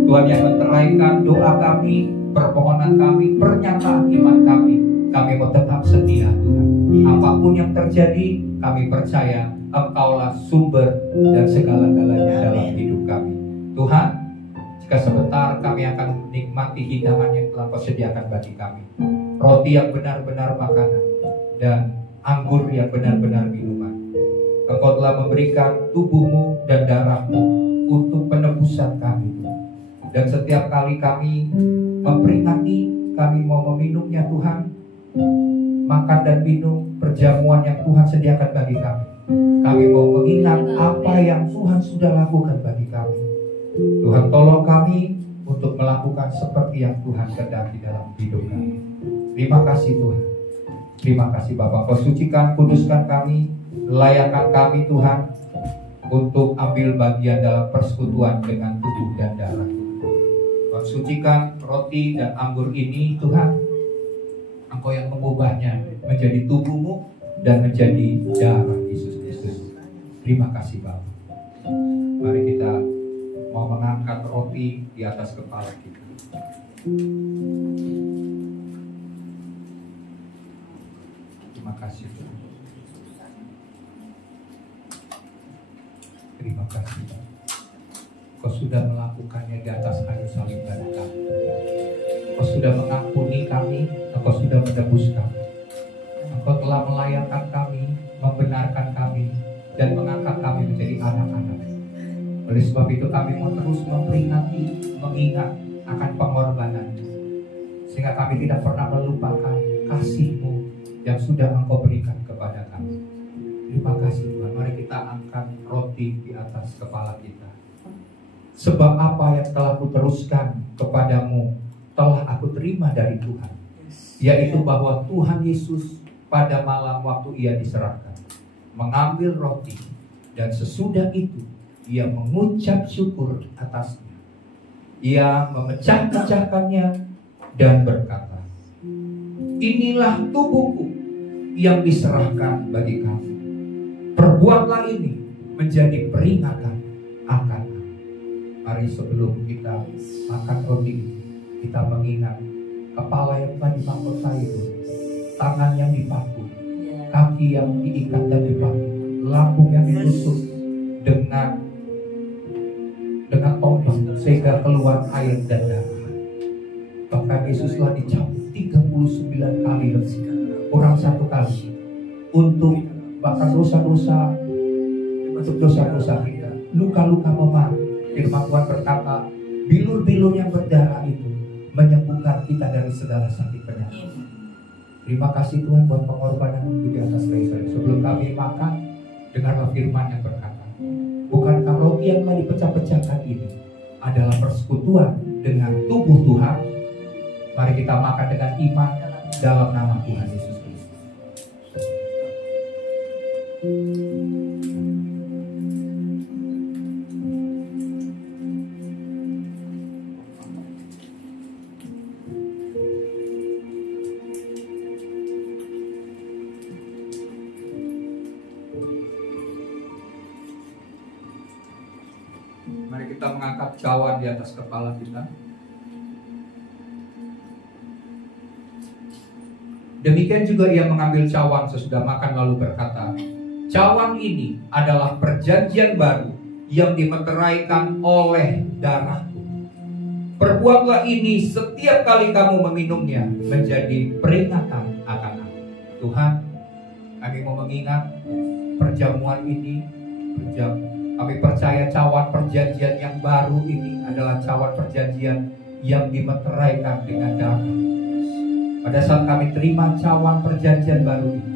Tuhan yang menteraikan doa kami, permohonan kami, pernyataan iman kami. Kami mau tetap setia Tuhan. Apapun yang terjadi, kami percaya Engkaulah sumber dan segala-galanya dalam hidup kami. Tuhan, jika sebentar kami akan menikmati hidangan yang telah Kau sediakan bagi kami, roti yang benar-benar makanan dan anggur yang benar-benar minuman. Engkau telah memberikan tubuh-Mu dan darah-Mu untuk penebusan kami. Dan setiap kali kami memperingati, kami mau meminumnya Tuhan, makan dan minum perjamuan yang Tuhan sediakan bagi kami, kami mau mengingat apa yang Tuhan sudah lakukan bagi kami. Tuhan, tolong kami untuk melakukan seperti yang Tuhan kehendaki dalam hidup kami. Terima kasih Tuhan. Terima kasih Bapa. Kau sucikan, kuduskan kami, layakkan kami Tuhan untuk ambil bagian dalam persekutuan dengan tubuh dan darah. Kau sucikan roti dan anggur ini Tuhan, Engkau yang mengubahnya menjadi tubuh-Mu dan menjadi darah Yesus Kristus. Terima kasih Bapa. Mari kita mau mengangkat roti di atas kepala kita. Terima kasih Tuhan. Terima kasih Tuhan. Kau sudah melakukannya di atas kayu salib bagi kami. Kau sudah mengampuni kami, Engkau sudah menebus kami. Engkau telah melayakkan kami, membenarkan kami, dan mengangkat kami menjadi anak-anak. Oleh sebab itu kami mau terus memperingati, mengingat akan pengorbanan, sehingga kami tidak pernah melupakan kasih-Mu yang sudah Engkau berikan kepada kami. Terima kasih Tuhan. Mari kita angkat roti di atas kepala kita. Sebab apa yang telah kuteruskan kepadamu telah aku terima dari Tuhan, yaitu bahwa Tuhan Yesus pada malam waktu Ia diserahkan mengambil roti, dan sesudah itu Ia mengucap syukur atasnya. Ia memecah-pecahkannya dan berkata, inilah tubuhku yang diserahkan bagi kamu. Perbuatlah ini menjadi peringatan akan aku. Mari sebelum kita makan roti ini, kita mengingat kepala yang telah dimahkotai itu, tangan yang dipaku, kaki yang diikat dan dipaku, lambung yang ditusuk dengan tombak sehingga keluar air dan darah. Bahkan Yesuslah dicambuk 39 kali lebih, kurang 1 kali, untuk bahkan dosa-dosa, untuk dosa-dosa kita, luka-luka memar. Firman Tuhan berkata, bilur-bilur yang berdarah itu menyembuhkan kita dari segala sakit penyakit. Terima kasih Tuhan buat pengorbanan di atas kayu salib. Sebelum kami makan, dengarlah firman yang berkata, bukankah roti yang telah dipecah-pecahkan ini adalah persekutuan dengan tubuh Tuhan? Mari kita makan dengan iman dalam nama Tuhan Yesus Kristus. Mari kita mengangkat cawan di atas kepala kita. Demikian juga Ia mengambil cawan sesudah makan lalu berkata, cawan ini adalah perjanjian baru yang dimeteraikan oleh darahku. Perbuatlah ini setiap kali kamu meminumnya menjadi peringatan akan aku. Tuhan, kami mau mengingat perjamuan ini. Kami percaya cawan perjanjian yang baru ini adalah cawan perjanjian yang dimeteraikan dengan darah. Pada saat kami terima cawan perjanjian baru ini,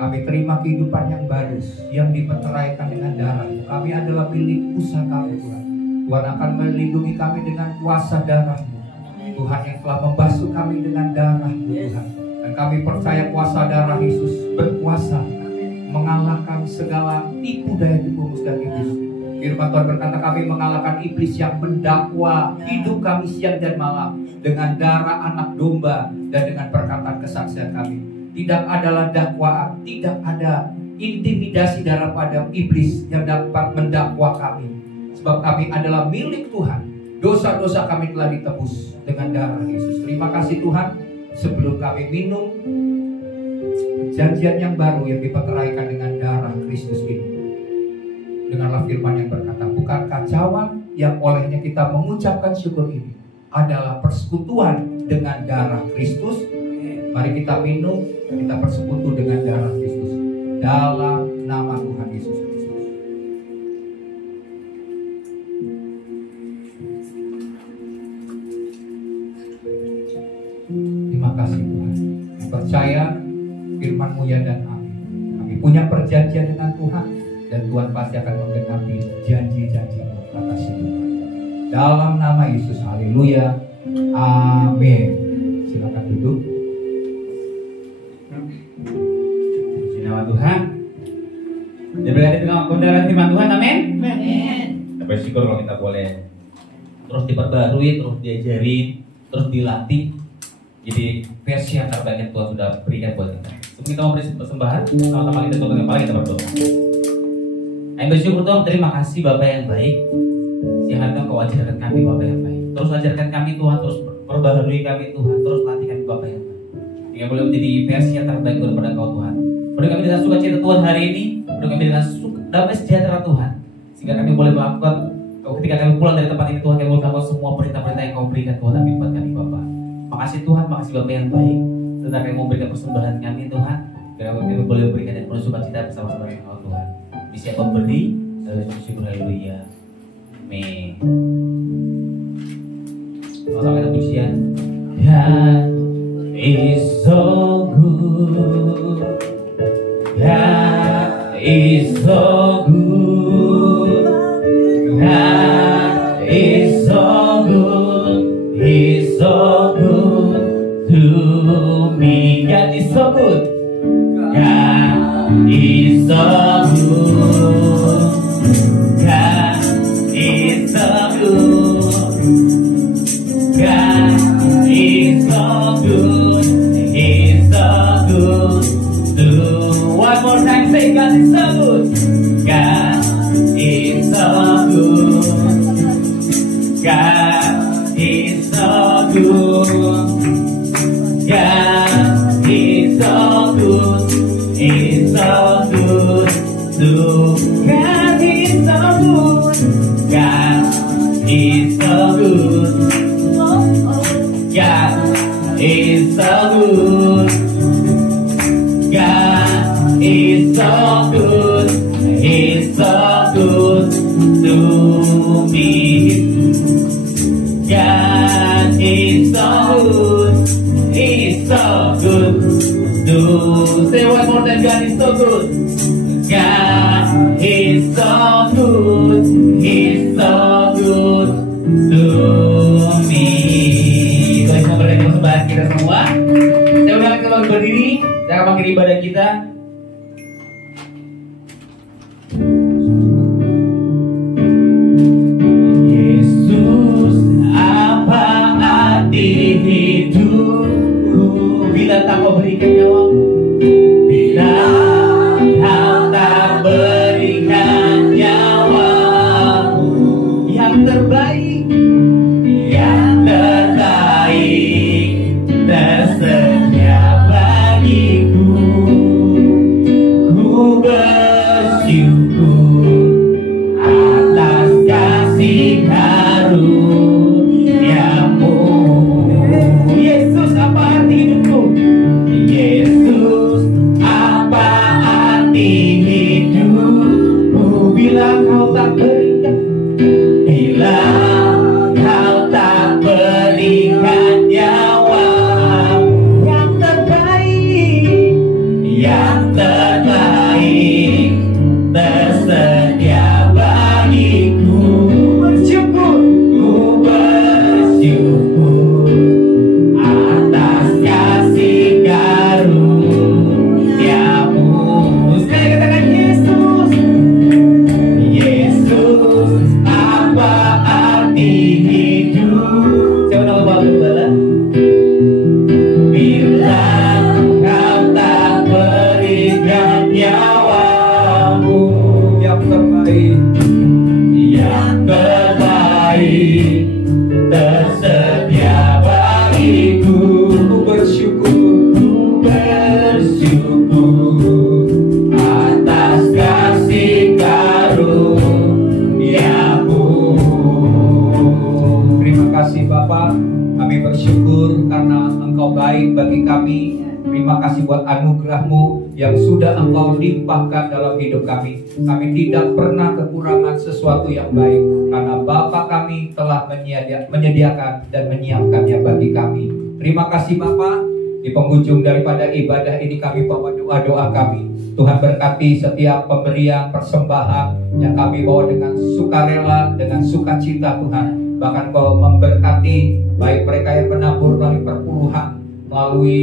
kami terima kehidupan yang baru yang dimeteraikan dengan darah. Kami adalah milik usaha kami Tuhan. Tuhan akan melindungi kami dengan kuasa darah-Mu. Tuhan yang telah membasuh kami dengan darah-Mu Tuhan. Dan kami percaya kuasa darah Yesus berkuasa mengalahkan segala tipu daya tipu musnah iblis. Firman Tuhan berkata, kami mengalahkan iblis yang mendakwa hidup kami siang dan malam dengan darah anak domba dan dengan perkataan kesaksian kami. Tidak adalah dakwaan, tidak ada intimidasi daripada iblis yang dapat mendakwa kami. Sebab kami adalah milik Tuhan. Dosa-dosa kami telah ditebus dengan darah Yesus. Terima kasih Tuhan. Sebelum kami minum perjanjian yang baru yang dipeteraikan dengan darah adalah firman yang berkata, bukankah cawan yang olehnya kita mengucapkan syukur ini adalah persekutuan dengan darah Kristus? Mari kita minum, kita bersekutu dengan darah Kristus dalam nama Tuhan Yesus Kristus. Terima kasih Tuhan. Percaya firman-Mu ya dan amin. Kami punya perjanjian dengan Tuhan, dan Tuhan pasti akan menggenapi janji-janji-Mu, kata si Tuhan. Dalam nama Yesus, haleluya, amin. Silakan duduk. Puji nama Tuhan. Diberkati dengan kebenaran firman Tuhan, amin. Kita bersyukur kalau kita boleh terus diperbarui, terus diajarin, terus dilatih. Jadi versi yang terbaik yang Tuhan sudah berikan buat kita. Sebelum kita memberi persembahan, sama-sama kita tutup kepala, kita berdoa. Kami bersyukur Tuhan, terima kasih Bapak yang baik. Siang hari Kau ajarkan kami Bapak yang baik. Terus ajarkan kami Tuhan, terus perbaharui kami Tuhan, terus latih kami Bapak yang baik. Hingga boleh menjadi versi yang terbaik daripada Kau Tuhan. Beri kami dengan sukacita Tuhan hari ini, beri kami dengan damai sejahtera Tuhan, sehingga kami boleh melakukan, ketika kami pulang dari tempat ini Tuhan, kami boleh melakukan semua perintah-perintah yang Kau berikan Tuhan dalam hidup kami Bapak. Makasih Tuhan, makasih Bapak yang baik. Setelah kami memberikan persembahan kami Tuhan, kami boleh berikan dan penuh sukacita bersama-sama dengan Kau Tuhan. Di siapa memberi, dan syukur haleluya. Amin. Sama kita pujian. God is so good. God is so good. God is so good. He's so good to me. God is so good. God is so good. God is so good. God is so good. He's so good to. One more time, say God is so good. God is so good. God is so good. God is so good. He's so good to. God is so good. God is so good. God is so good. God is so good. He's so good to me. God is so good. He's so good to. Say one more time. God is so good. God is so good. He's so good to me. Baik, kita berikan persembahan kita semua. Saya udah kita berdiri. Saya akan mengakhiri ibadah kita. Yesus, apa arti hidupku bila tak Kau berikan nyawamu? Bila Kau tak berikan nyawamu yang terbaik, tersedia bagiku. baik bagi kami. Terima kasih buat anugerah-Mu yang sudah Engkau limpahkan dalam hidup kami. Kami tidak pernah kekurangan sesuatu yang baik, karena Bapa kami telah menyediakan dan menyiapkannya bagi kami. Terima kasih Bapa. Di penghujung daripada ibadah ini kami bawa doa-doa kami. Tuhan berkati setiap pemberian persembahan yang kami bawa dengan sukarela, dengan sukacita Tuhan. Bahkan Kau memberkati baik mereka yang menabur melalui perpuluhan, melalui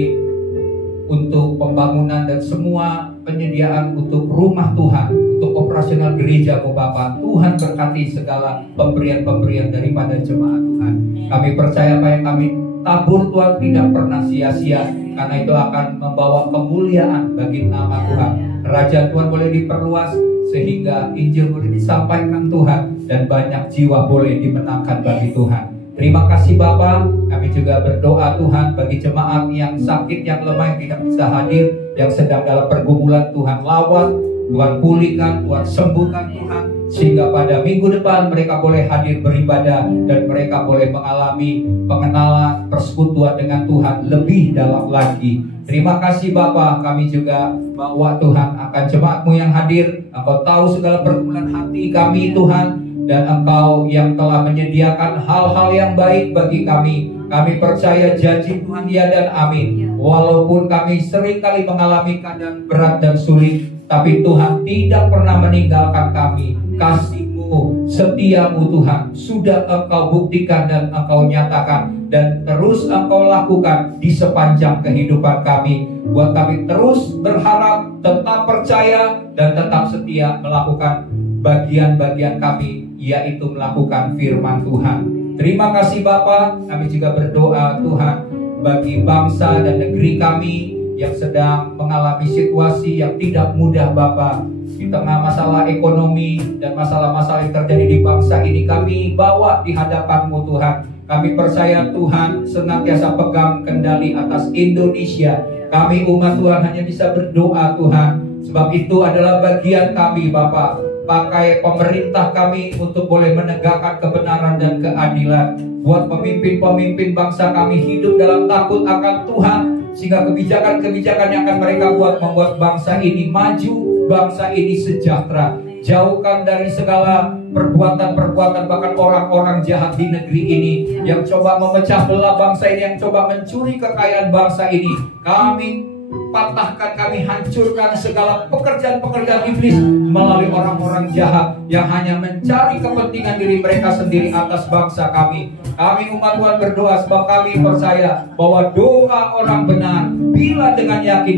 untuk pembangunan dan semua penyediaan untuk rumah Tuhan, untuk operasional gereja-Mu Bapa. Tuhan berkati segala pemberian-pemberian daripada jemaat Tuhan. Kami percaya apa yang kami tabur Tuhan tidak pernah sia-sia, karena itu akan membawa kemuliaan bagi nama Tuhan. Kerajaan Tuhan boleh diperluas sehingga Injil boleh disampaikan Tuhan, dan banyak jiwa boleh dimenangkan bagi Tuhan. Terima kasih Bapa. Kami juga berdoa Tuhan bagi jemaat yang sakit, yang lemah, yang tidak bisa hadir, yang sedang dalam pergumulan. Tuhan lawat, Tuhan pulihkan, Tuhan sembuhkan Tuhan, sehingga pada minggu depan mereka boleh hadir beribadah dan mereka boleh mengalami pengenalan, persekutuan dengan Tuhan lebih dalam lagi. Terima kasih Bapa. Kami juga bawa Tuhan akan jemaat-Mu yang hadir. Engkau tahu segala pergumulan hati kami Tuhan, dan Engkau yang telah menyediakan hal-hal yang baik bagi kami. Kami percaya janji Tuhan ya dan amin. Walaupun kami seringkali mengalami keadaan berat dan sulit, tapi Tuhan tidak pernah meninggalkan kami. Kasih-Mu, setia-Mu Tuhan sudah Engkau buktikan dan Engkau nyatakan, dan terus Engkau lakukan di sepanjang kehidupan kami. Buat kami terus berharap, tetap percaya, dan tetap setia melakukan bagian-bagian kami, yaitu melakukan firman Tuhan. Terima kasih Bapa. Kami juga berdoa Tuhan bagi bangsa dan negeri kami yang sedang mengalami situasi yang tidak mudah Bapa. Di tengah masalah ekonomi dan masalah-masalah yang terjadi di bangsa ini, kami bawa di hadapan-Mu Tuhan. Kami percaya Tuhan senantiasa pegang kendali atas Indonesia. Kami umat Tuhan hanya bisa berdoa Tuhan, sebab itu adalah bagian kami Bapa. Pakai pemerintah kami untuk boleh menegakkan kebenaran dan keadilan. Buat pemimpin-pemimpin bangsa kami hidup dalam takut akan Tuhan, sehingga kebijakan-kebijakan yang akan mereka buat membuat bangsa ini maju, bangsa ini sejahtera. Jauhkan dari segala perbuatan-perbuatan bahkan orang-orang jahat di negeri ini yang coba memecah belah bangsa ini, yang coba mencuri kekayaan bangsa ini. Kami patahkan, kami hancurkan segala pekerjaan-pekerjaan iblis melalui orang-orang jahat yang hanya mencari kepentingan diri mereka sendiri atas bangsa kami. Kami umat Tuhan berdoa sebab kami percaya bahwa doa orang benar bila dengan yakin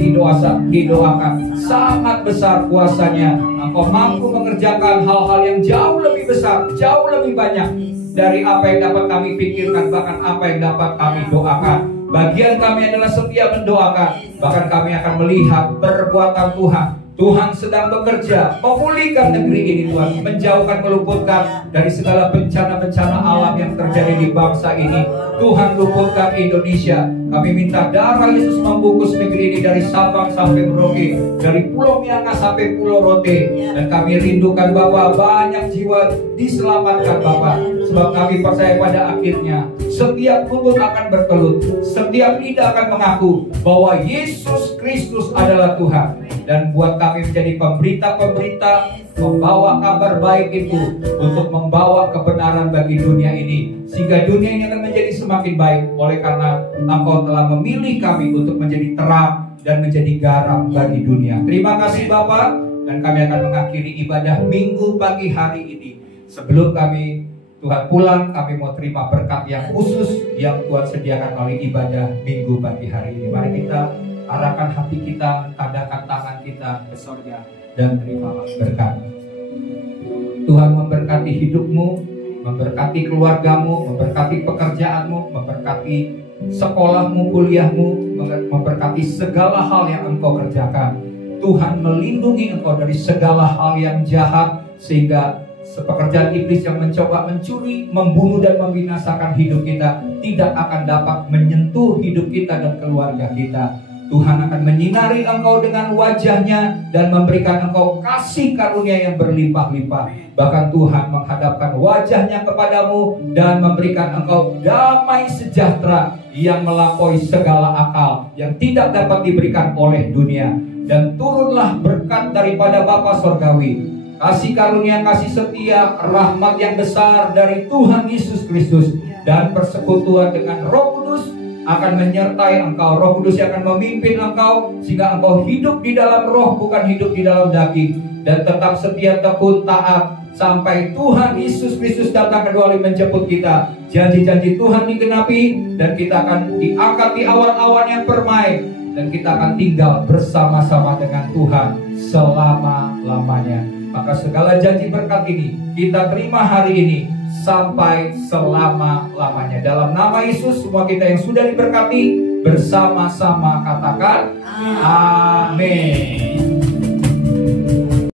didoakan sangat besar kuasanya. Engkau mampu mengerjakan hal-hal yang jauh lebih besar, jauh lebih banyak dari apa yang dapat kami pikirkan, bahkan apa yang dapat kami doakan. Bagian kami adalah setia mendoakan. Bahkan kami akan melihat perbuatan Tuhan. Tuhan sedang bekerja memulihkan negeri ini Tuhan, menjauhkan, meluputkan dari segala bencana-bencana alam yang terjadi di bangsa ini. Tuhan luputkan Indonesia. Kami minta darah Yesus membungkus negeri ini dari Sabang sampai Merauke, dari Pulau Miangas sampai Pulau Rote. Dan kami rindukan Bapa, banyak jiwa diselamatkan Bapa. Sebab kami percaya pada akhirnya setiap lutut akan bertelut, setiap lidah akan mengaku bahwa Yesus Kristus adalah Tuhan. Dan buat kami menjadi pemberita-pemberita, membawa kabar baik itu untuk membawa kebenaran bagi dunia ini, sehingga dunia ini akan menjadi semakin baik. Oleh karena Engkau telah memilih kami untuk menjadi terang dan menjadi garam bagi dunia. Terima kasih Bapak. Dan kami akan mengakhiri ibadah minggu pagi hari ini. Sebelum kami Tuhan pulang, kami mau terima berkat yang khusus yang Tuhan sediakan melalui ibadah minggu pagi hari ini. Mari kita arahkan hati kita, tadakan tangan kita ke surga, dan terimalah berkat. Tuhan memberkati hidupmu, memberkati keluargamu, memberkati pekerjaanmu, memberkati sekolahmu, kuliahmu, memberkati segala hal yang engkau kerjakan. Tuhan melindungi engkau dari segala hal yang jahat, sehingga pekerjaan iblis yang mencoba mencuri, membunuh dan membinasakan hidup kita tidak akan dapat menyentuh hidup kita dan keluarga kita. Tuhan akan menyinari engkau dengan wajahnya dan memberikan engkau kasih karunia yang berlimpah-limpah. Bahkan Tuhan menghadapkan wajahnya kepadamu dan memberikan engkau damai sejahtera yang melampaui segala akal, yang tidak dapat diberikan oleh dunia. Dan turunlah berkat daripada Bapa Sorgawi, kasih karunia, kasih setia, rahmat yang besar dari Tuhan Yesus Kristus, dan persekutuan dengan Roh Kudus akan menyertai engkau. Roh Kudus yang akan memimpin engkau, sehingga engkau hidup di dalam roh, bukan hidup di dalam daging. Dan tetap setia, tekun, taat, sampai Tuhan Yesus Kristus datang kedua kali menjemput kita. Janji-janji Tuhan digenapi, dan kita akan diangkat di awan-awan yang permai, dan kita akan tinggal bersama-sama dengan Tuhan selama-lamanya. Maka segala janji berkat ini kita terima hari ini sampai selama-lamanya. Dalam nama Yesus, semua kita yang sudah diberkati bersama-sama katakan amin.